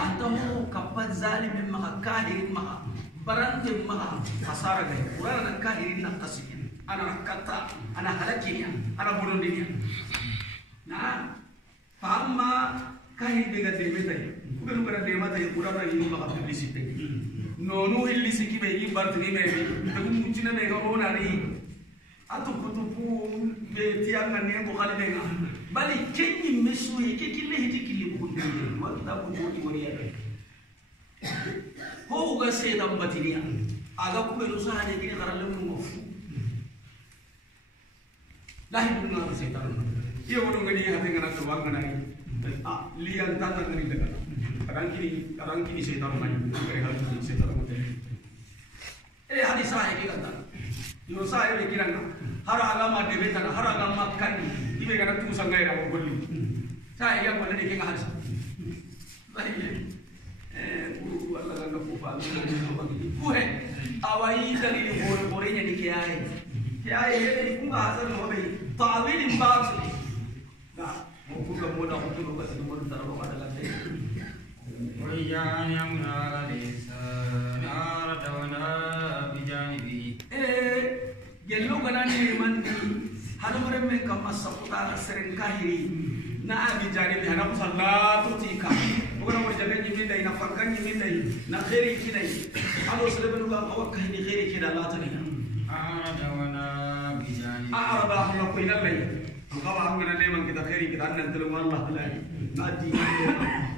Antamu kapat zalim maka kahirin maka barang maka pasar gay. Orang nak kahirin nak kasihnya. Anak kata, anak halakinya, anak bunuh dia. Nah, pahama kahir dengan demeta. Bukan bukan demeta yang kurang lagi maka publicity. Nonu ilisi kibegi bartri mebi. Tapi muncina mereka orang hari. Atau kutupu tiang mana bukan dengan. Balik kenyi mesui kekile hiti kili bukan. Kita bunuh di mana ada. Kau gak sedang batinia. Agak berusaha ada kini karena lembu. Dah itu nggak setan. Ia orang gini hati kena terbang kena ini. Lian tanah kena dekat. Kadang kini setan main. Kerja hal ini setan macam. Hadis saya kata. yo sa ebe kiranga har agama debe tan har agama kan ibe kana tu sanga ira ko golli sa ya ko ne ke nga harsa guru Allah kan ko fa ku he awai dari bore nya ni ke ai he ku ga hasar no be ta'wil bab na mo ku ga mo da ko ko ka mo da ro ada la ويان يمنا لسان آردونا بجانبه gello ganani mandi hado meremme kam masaqta seren kahiri na abi janibi hada musallatu tika bugana mo jabe ni min dai na fakkan ni min dai na khairi kidai hado selebe ga kawak ni khairi kida la tani آردونا بجانبه araba Allah ko ina lay kawa hangana le man kita khairi kita nan telu Allah la na di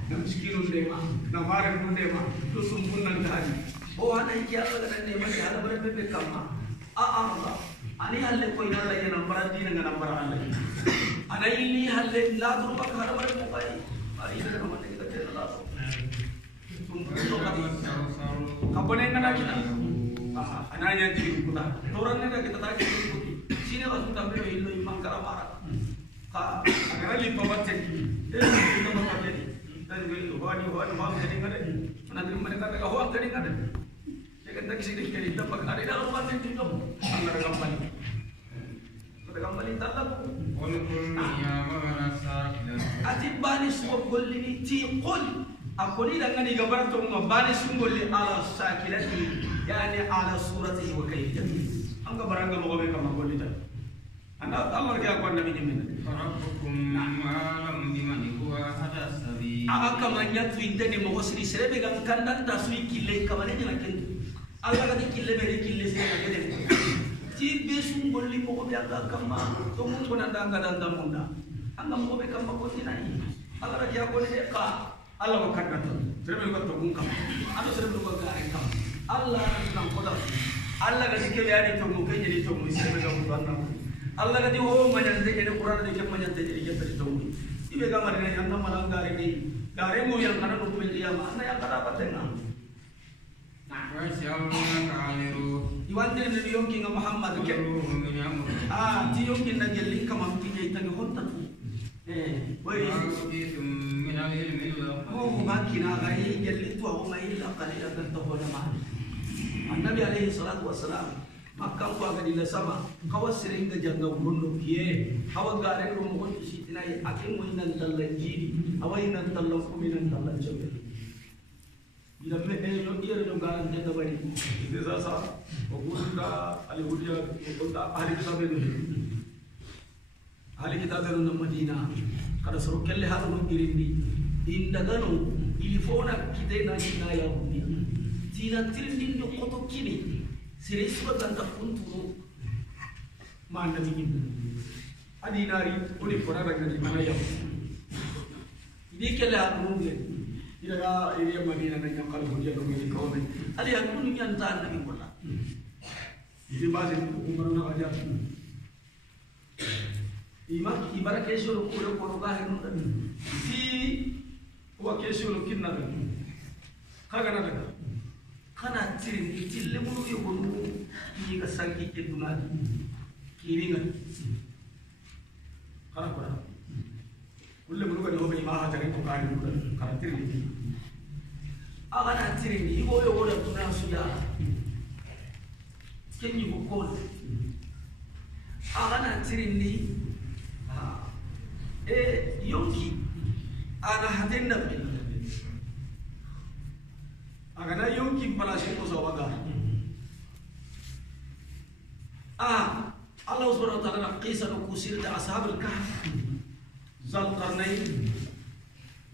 na miskinun de ma na mare nun de ma to sumpun nan tahadi o ana ki Allah ga ne ma hada meremme kam Allah ani halle ko ina la yana number di na number Allah ana ini halle la duru ba khara bare mo kai ari ida no mane kita tela la tum to kadi kapone ngana kita ana nya ji kuda toran ne kita ta ji kuti sine wasu tambe illo imam kara mara ka agara li pabatte kita ba kale dan go ho ma ngade ngade ana dir mane ka ho ngade ngade kita kisah ini kita pakai ada dalam rumah itu dong, anggar kembali, kita kembali tahu. Ati bani semua golini tiqul, aku ni dengan ni gambar tu bani semua golini ala sakilati, yani ala surati wa kaifiyati. Angga barangga mau kami kamu golini tak? Anda Allah dia aku nabi ni mana? Rabbukum alam bimani huwa hada sabi. Aga kamanya tu inte ni mau sini serebe gang kandang tasui kile kamane jangan kentu. Allah kata kille beri kille saya kata ti besung bolli mo be Allah kama to mun ko nanda ngada ndamunda anga mo be kama ko tinai Allah raja ko ne ka Allah ko kadda to serbe ko to mun kama ado serbe ko ga en kama Allah nang ko da Allah ga dikke yaari to mo ke jeni to mo serbe ga mo anna Allah ga di ho manante ene Quran de ke manante jeni ke to mo ibe ga mari ne anna malangare ni gare mo yang kana no ko be ya ma anna yang kada patenga Iwan din ni yonki nga Muhammad ke ti yonki na gelli kama mtije itani honta tu wai makina gai gelli tu au mai la qalila kan to hola ma annabi alaihi salatu wassalam makkam ko aga dilla sama kawasiringa janga munno kiye hawa gare ro mo hon sitina akin mo inan tallanjiri awai nan tallan ko minan tallan jobe ila me yo ira no garan de tabari de sa ogunda ali hudia ogunda ahli kitabe no madina kada soro kelle hado no girindi indagano ilifona kitena jina ya hudia tina tirindi no koto kini siriswa tanta kuntu manda bikin adinari uli fora daga di mana ya ini kelle hado no ira ira madina na nyakal hudia no ngi ko men ali hakun ni anta nabi kolla ini base umar na aja ibara kesho lo ko ga henu si wa kesho lo kinna da kaga na daga kana tirin tille mu yo ko ni ga sanki ke dunadi kiri ga kana ko kulle mu ga no be ma ha tare ko ka ni kana tirin aga na tirin ni go yo wala tuna suya kenyi ko ko aga na tirin ni yonki ana hatin na bin aga na yonki palashi ko sawaga Allah subhanahu wa ta'ala qisa no kusir da ashab al-kahf zal qarnayn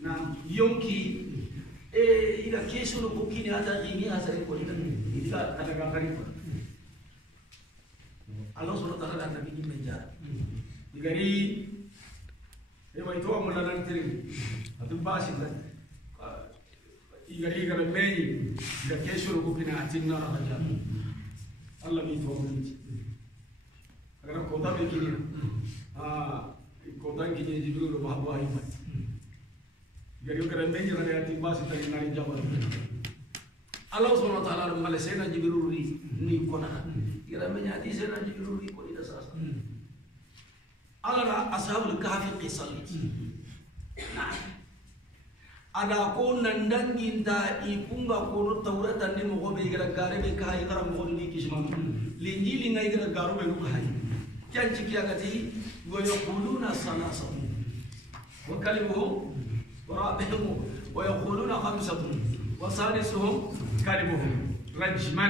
na yonki ila kesho no bukini hata ini asari ko ila ada gakari Allah subhanahu wa ta'ala nabi ni menjara digari itu amul lan tirin atu basi da igari gara meyi da kesho ko kina atinna raja Allah mi to mun agar ko ta be kini ko ta kini jibril ba ba ai mat gari gara meyi gara ati basi ta nari jawab Allah subhanahu wa ta'ala mala sena jibril ni kona kira menyati sena jibril ko ida sasa ala ashabul kahfi qisal nah ada ko nandangi nda ipunga ko tawrata ni mo be gara gare be kai kara mo ni kisma linjili ngai gara garu be ko hay janji kiya gati go yaquluna salasa wa kalimuhum ورابعهم ويقولون خمسة وسادسهم كلبهم رجما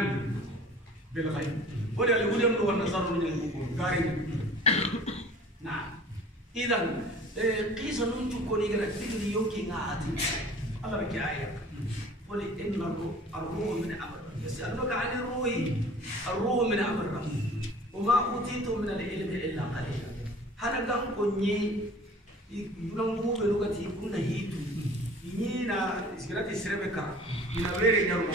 بالغيب وده اللي يقولون هو النصر من البكور قارن نعم إذا قيس ننجو كوني غير تقول يوكي نعاتي الله بك آية قل إن الروح من أمر يسألونك عن الروح من أمر وما أوتيتم من العلم إلا قليلا هذا كان كوني yuna mu be lugati kuna hitu inina sigirati serebeka ina were nyaru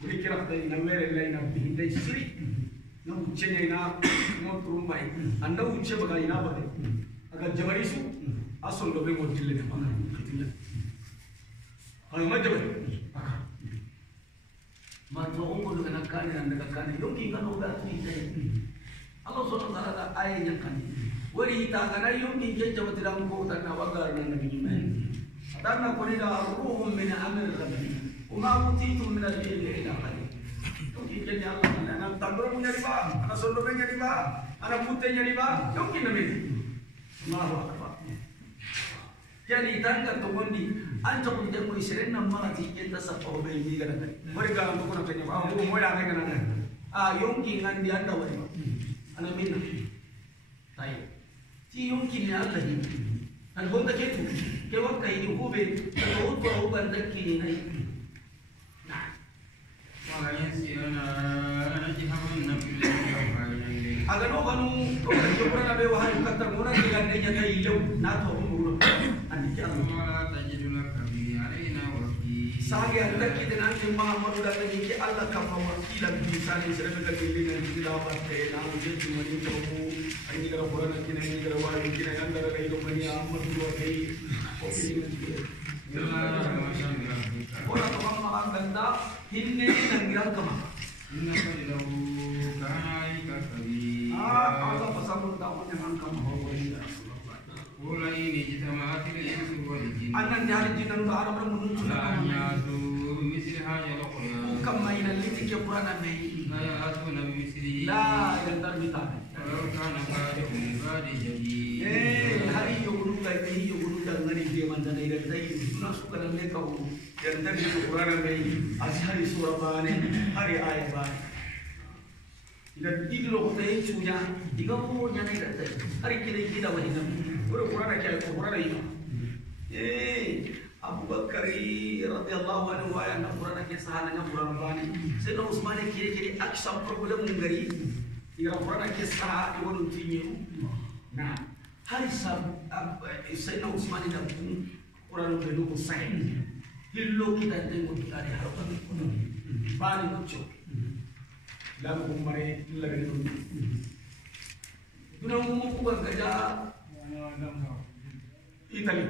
kuri kira da ina were la ina binde siri na uchenya ina mo turumba anda uche baga ina baga aga jabari su asol do be mo dille ne baga kitilla ay ma jabari aka ma to ongo do kana kani anda kani yoki ngano ga tu ite Allah subhanahu wa ta'ala ay yakani wari ta kana yungi ke jawatiram ko tanna wagar nan nabi men adanna qulida ruhum min amri rabbi wama utitu min al-ilmi illa qalil yungi ke ya Allah ana tambro punya riba ana sondo punya riba ana putenya riba yungi nabi Allahu akbar yani tanga to gondi anta ko de ko iseren nam marati enta sapo be ni gana wari ga ko na tanya ko mo ya ga gana yungi ngandi anda wari ana minna tayo يمكن أن الله البند كتو كوقت يجوبه تقول فهو بندكين نعم ولا ينسينا نجحنا بالله أجل أغنو يقولنا بوهاي كترمونا كلا نجدا يلو ناتهم مولو أنك ولا تجد لك به علينا وكيل ساقي أنك إذن أنت ما مرد أنك الله كما وكيلا بإنسان سرمك الجلين أنك دابتنا وجدت من ini kalau Quran kita ini kalau wahyu kita yang antara hidup ini amat dua kali orang orang makan ganda hinne nanggiran kama inna qalilahu kana kasabi Allah pasal tahu jangan kama ini Ula ini jitamaatil insu wal jin anan dari jinan ba arab menuju ya tu misli haja al-Quran kam mainan litik ya Quran ane la ya'tuna bi misli la yang terbita kana qadum badi jadi hari yugunu kai kai yugunu dangani dia mantan ida tai masuk ke dalam kau yang tadi Quran ane hari surah bane hari ayat bane ida idlo tai sunya diga mo nyane ida hari kita wahina Quran kayak Quran ini Abu Bakar radhiyallahu anhu wa anna Quran kisahana Quran bani Sayyidina Utsman kiri aksam problem ngari ira Quran kisah iwon tinyu nah hari sab Sayyidina Utsman ida Quran belu sahih hillo kita tengok dari harapan bani kucuk lalu umare lagi dulu umum bukan kerja Italy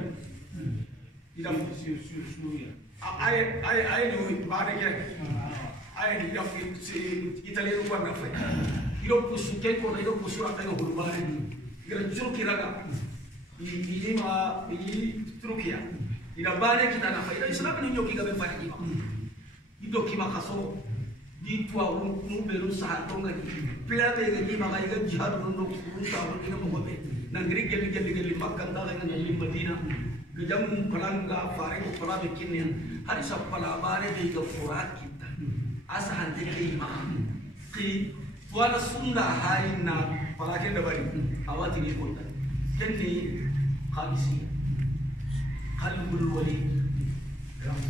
idam Syria ay ni baade ke ay ni dam Italy ko na fa ido pusu ke ko ido pusu ata ko hurbane gira Turki raga ini ma ini Turkiya ida baade kita na fa ida Islam ni nyoki ga be fa ni ido kima kaso di tua nu beru sa to ngani pila be ga ni ma ga jihad no ku ta ni mo be nangri geli Makkah da dengan di Madinah gejam pelangga fare ko pala bikinnya hari sapala bare be ko furat kita asa hante ke imam ki wala sunda hari na pala ke da bari awati ni kota kenni khamisi qalbul wali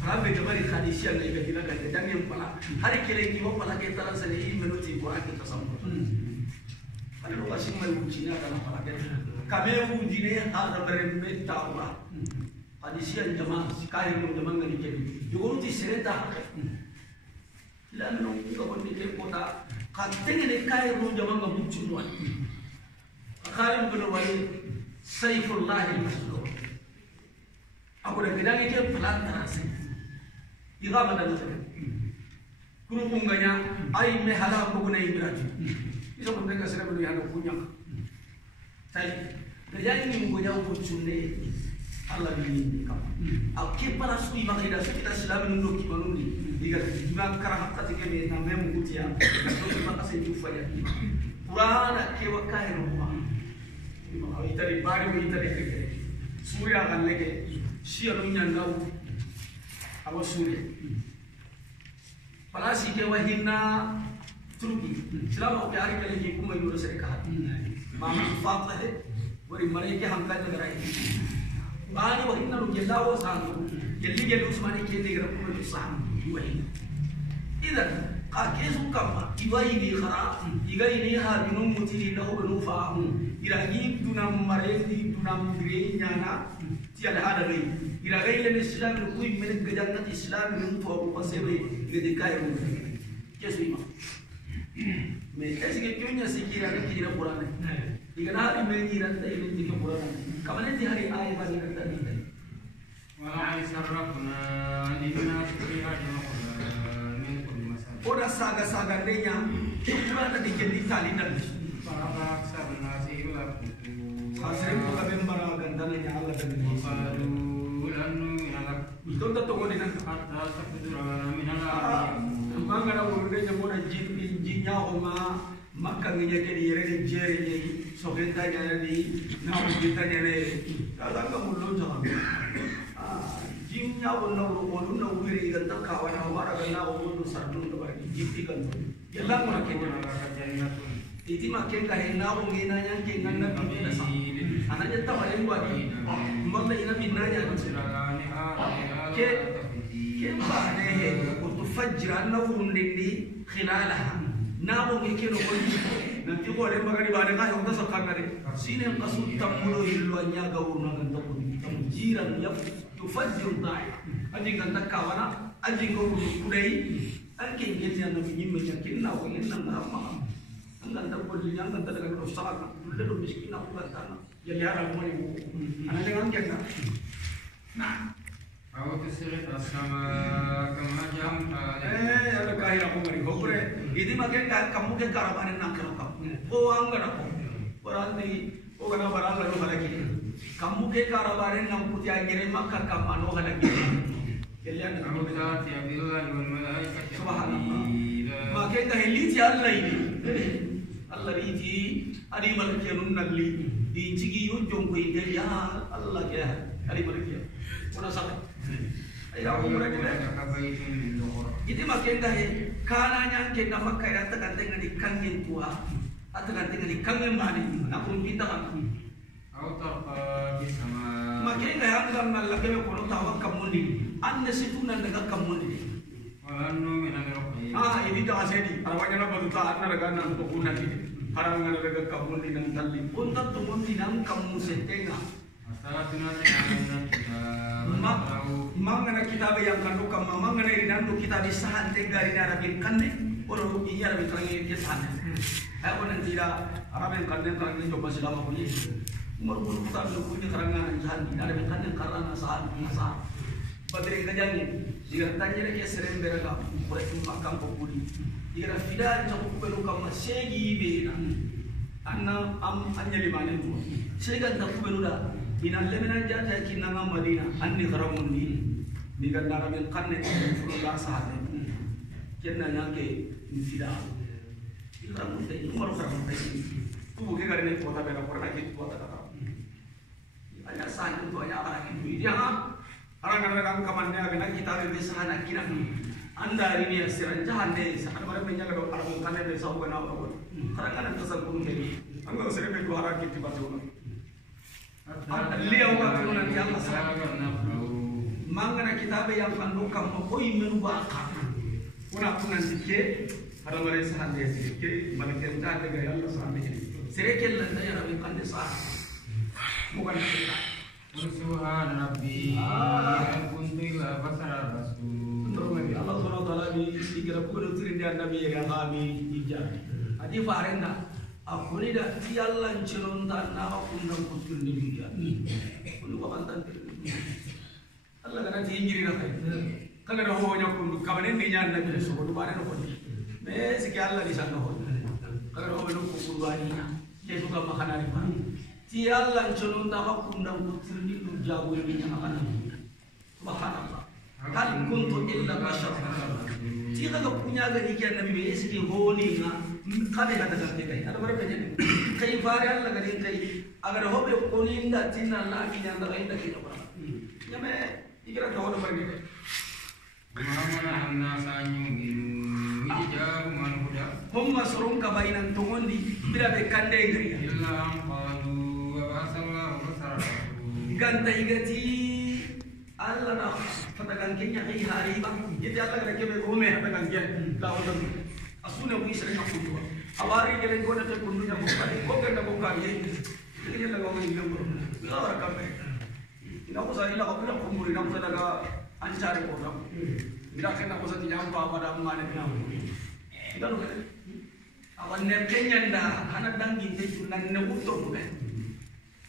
pala be da bari khadisha ne ga kila ga dan yang pala hari kele ki mo pala ke taran sene minuti ko aki tasammu kalau kasih mai ujinya kana pala ke kami ujinya ada berempat tawa hadisian jamaah sekali jamaah ngani jadi juga uji sereta lalu kalau di kota katanya ni kaya jamaah ngamuncul wan Khalid bin Walid Saifullah al-Maslul aku dah bilang itu pelan terasa irama dan kuru kunganya ay me hala ko na ibrati isa ko nga sira ko yana kunya tay kaya ni mo nya ko tsunne Allah ni ka akki para su iba kita Islam ndo ki manuni diga diga kara hatta tike me na me mu kutia ko ba ka se jufa ya Qur'ana ke wakai no ma itari bari mo itari ke surya kan lege siya no nyandau awa surya palasi ke wahina Turki selama ke hari kali ke kuma yuro sere ka mama fatla de wari mare ke hamka de garai bani wahina no gelawo sangu gelli gelu usmani ke de gara kuma saham wahina idan ka kesu kama ibai ni khara igai ni ha binum mutili lahu banu fa'amu iragi dunam mare di dunam gre nyana tiada ada lagi iragai le Islam no kui men gajang Islam no to abu pasebe gede kai mu kesu ima me kasi ke kyonya sikira ke kira Quran igana hari me kira ta ile ke Quran kamane ti hari ay ba ni kata ni wala isarrafna inna fiha Quran min kulli masal oda saga denya Quran da dikeli tali dan para sabna sila asre ko ka bembara gandana nya Allah dan qalu lannu minalak ito ta to ngoni nan hatta taqdura minalak mangara wurde nya mona jinya o ma makka nginya ke di yere jere ni so genta nya ni na o genta nya ne ala ka mullo ta jinya o na o na wure ganta ka wa na mara ga na o mullo sardu to bari jitti kan yalla mona ke iti makin kahit na kung ginanya king nang nabibasa ananya tawa yung wadi mbak ina binanya ke ba ne ko fajra na wurundindi khilalaha na kung ikino ko nanti ko le magari ba nga yung sa kanare sine qasu tamulo hilwa nya gawurna ganta ko tamjiran yufajjiru da'i adi ganta kawana adi ko kudai anke ngenya na binyimme yakin na ko ina na angkan terpulih yang angkan terdengar dosa dulu lu miskin aku kata ya ya mau ibu anak jangan kena nah awak keseret asama kemajam ada kahir aku mari gobre ini makin kamu ke karabanan nak kamu oh anggar aku berarti oh karena barang lalu lagi kamu ke karabanan yang putih akhirnya maka kamu lagi kalian kamu saat ya billah wal malaikat subhanallah makin kahili Allah ini Allah riti ari malaki nun nalli di cigi yujung ko ide ya Allah ya ari malaki una sa ay ako mura kita ite makin dahe kana nya ke na makaya ta kan tenga di kangin tua atau kan tenga di kangin mani na kun kita kan auto sama makin dahe ang kan nalaki ko no tawag kamundi anne situnan daga kamundi Anu minang ini dah asedi. Arawaknya nak betul tak nak raga nak tukunan ini. Harang nak raga kamu di nang tali. Untuk tumun di nang kamu setenga. Asal tunas yang kita Mang nak kita yang kandu kamu, mang nak ini nandu kita di sahan tega di Arabin kanne. Orang ini Arabin kanne dia sahan. Aku nanti dah Arabin kanne kanne coba selama pun ini. Umur pun kita belum punya kerangan sahan. Arabin kanne karena sahan. Badring kajangin, jika tanya lagi sering beragam, boleh makan populi. Jika fidan cakup pelukan masegi bina, anna anya lima nentu. Segan tak peluda, bina lemenan jada kinanga Madinah, anni karamundi. Jika naramin kanne fulula sahat, kena nyake fidan. Karamundi, umur karamundi. Tu bukan kerana kuota berapa orang kita kuota kata. Hanya sahaja tu hanya orang itu. Dia orang-orang kamannya akan kita lebih sahana kira anda ini asiran jahan deh sahaja mereka menjaga orang kanan dari sahaja orang orang kadang-kadang kesal pun jadi angga sering berdua orang kita baca lihat waktu nanti Allah sahaja mangga kita yang pandukam mengkoi merubahkan pun nanti ke ada mereka sahaja ke mereka menjaga gaya Allah sahaja serekel nanti yang kami kan desah bukan kita Subhan Rabbi kuntu ila basar rasul Allah Subhanahu wa taala bi dikira ko do tirin da nabi ya kami ija adi farenda akuni da ti Allah ciron ta na akun da kutur ni biya kullu ko antan Allah kana ti ingiri na kai kala na ho nya kundu kabane ni nya na bi so ko bare no ko me siki Allah di sana ho kala ho no ko kundu ani nya ye suka makana ni pa ti Allah chonun da ka kundang kutirni du jago ni nya makana subhanallah hal kuntu illa bashar ti ka punya ga ni kya nabi be siki ho ni nga kale na daga kai ada bare be kai fare Allah ga ni kai agar ho be ko ni nda tin Allah ki nya da ga inda ki to bara ya me ikira to ho bare ni Muhammad sanyu hijab man huda humma surun ka bainan tungondi bila be kande ngri illa qalu wa sallallahu wasarahu ganta igati Allah na fatakan kenya kai hari ba yiti Allah ga kebe ko me fatakan ke la wala asuna bu isra ka kundu awari gele ko na te kundu na ko ga ko ka ye ile la ko ngi ngoro la wara ka me ina ko sa ila ko na ko muri na ko daga anjare ko na bila kena ko sa tinyam pa pada mane na ita lo awan ne kenya nda hana dangi te tunan ne utto ko be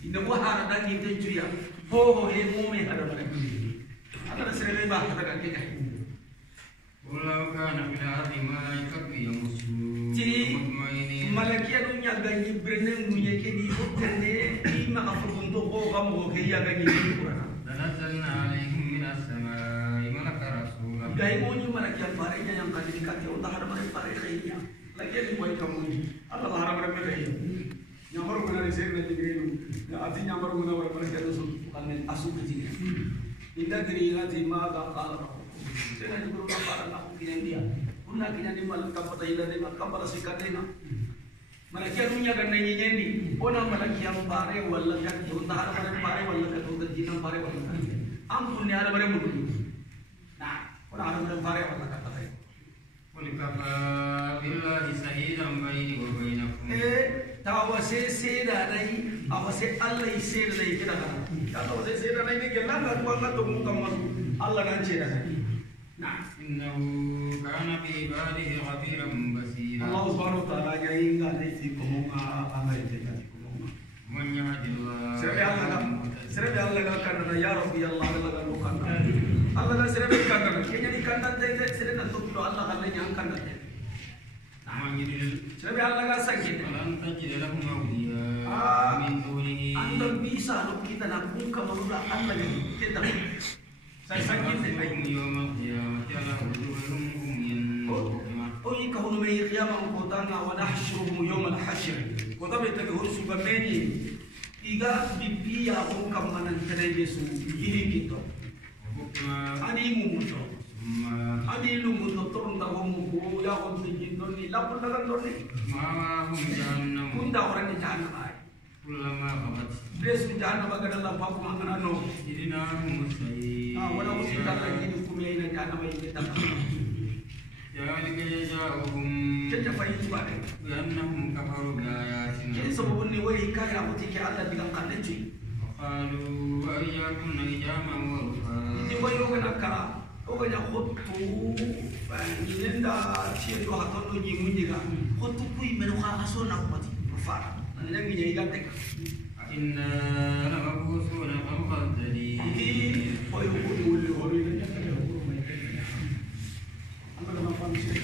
ina ko hara dangi te juya ho ho he mo me hada mane ala sere ba hada kan kenya walau kana bil ardi malaikatu yamusu ti malakia dunya ganyi brene munye ke di hotene ni ma ka fundo ko ga mo ke ya ganyi ni qur'an nazzalna alaihim minas samai malaka rasula gai mo ni malakia pare yang ka di ka te on har mare pare khayya lagi ni boy kamu Allah har mare me kai nyamar ko na sere na digre na ati nyamar ko na wala mare ke so kan asu ke ji inda diri lati ma ga qala sena jibru ka para na ko kinan dia unna kinan di mal ka pata ila de ka para sikatena malakia dunya kan nyi nyendi ona malakia pare wala ka ki on har mare pare wala ka to jinam pare wala ka am punya har mare mudu nah ona har mare pare wala ka pare walikafa billahi shahidan baini wa bainakum tawase seda dai awase Allah seda dai kira kana ya tawase seda dai ne gelan ka tuanga to mun kamar Allah nan ce da kai nah innahu kana bi ibadihi khabiran basira Allah subhanahu wa ta'ala ya inga dai ti ko mun amai te ka ko mun man yahdillah sere Allah ga kana ya rabbi Allah ga lo kana Allah ga sere kana kenya ni kana dai sere na to Allah ga nyang kana man yidil sere Allah ga sakit lan tajid lahum awliya min dunihi anda bisa lo kita nak buka manusia Allah yang kita saya sakit ay yawmal qiyamati ala wujuhihim umyan oh ini kau nama qiyamah kau tanya wa nahsyuhum yawmal hashr kau tahu kita harus subameni iga bibia kau kamanan tere Yesu ini kita ani mumuto ani lumuto turun tahu muku ya kau tinggi doni lapun dalam doni ma hum jahannam kunda orang di jahannam kullama qabat Besu jahannam agak dalam paku mangana no idinahum sayyid wala musibah lagi ni kumia ina jahannam ini kita ذلك جزاؤهم Jadi apa itu ada? بأنهم كفروا بآياتنا Jadi sebab ni wahai kaya aku tiga Allah bilang kanda cuy. وقالوا وإياكم إجاما Ini ورفا wahai orang nak kara, orang yang khotu, ini nda cia tu haton tu jimun juga. Khotu kui menuka aso nak mati, berfar. Nanti yang ini ikan tek. إنا لمبعوثون خلقا جديدا Ini wahai orang yang boleh orang yang nak kaya orang macam ni. Anda kenapa mesti?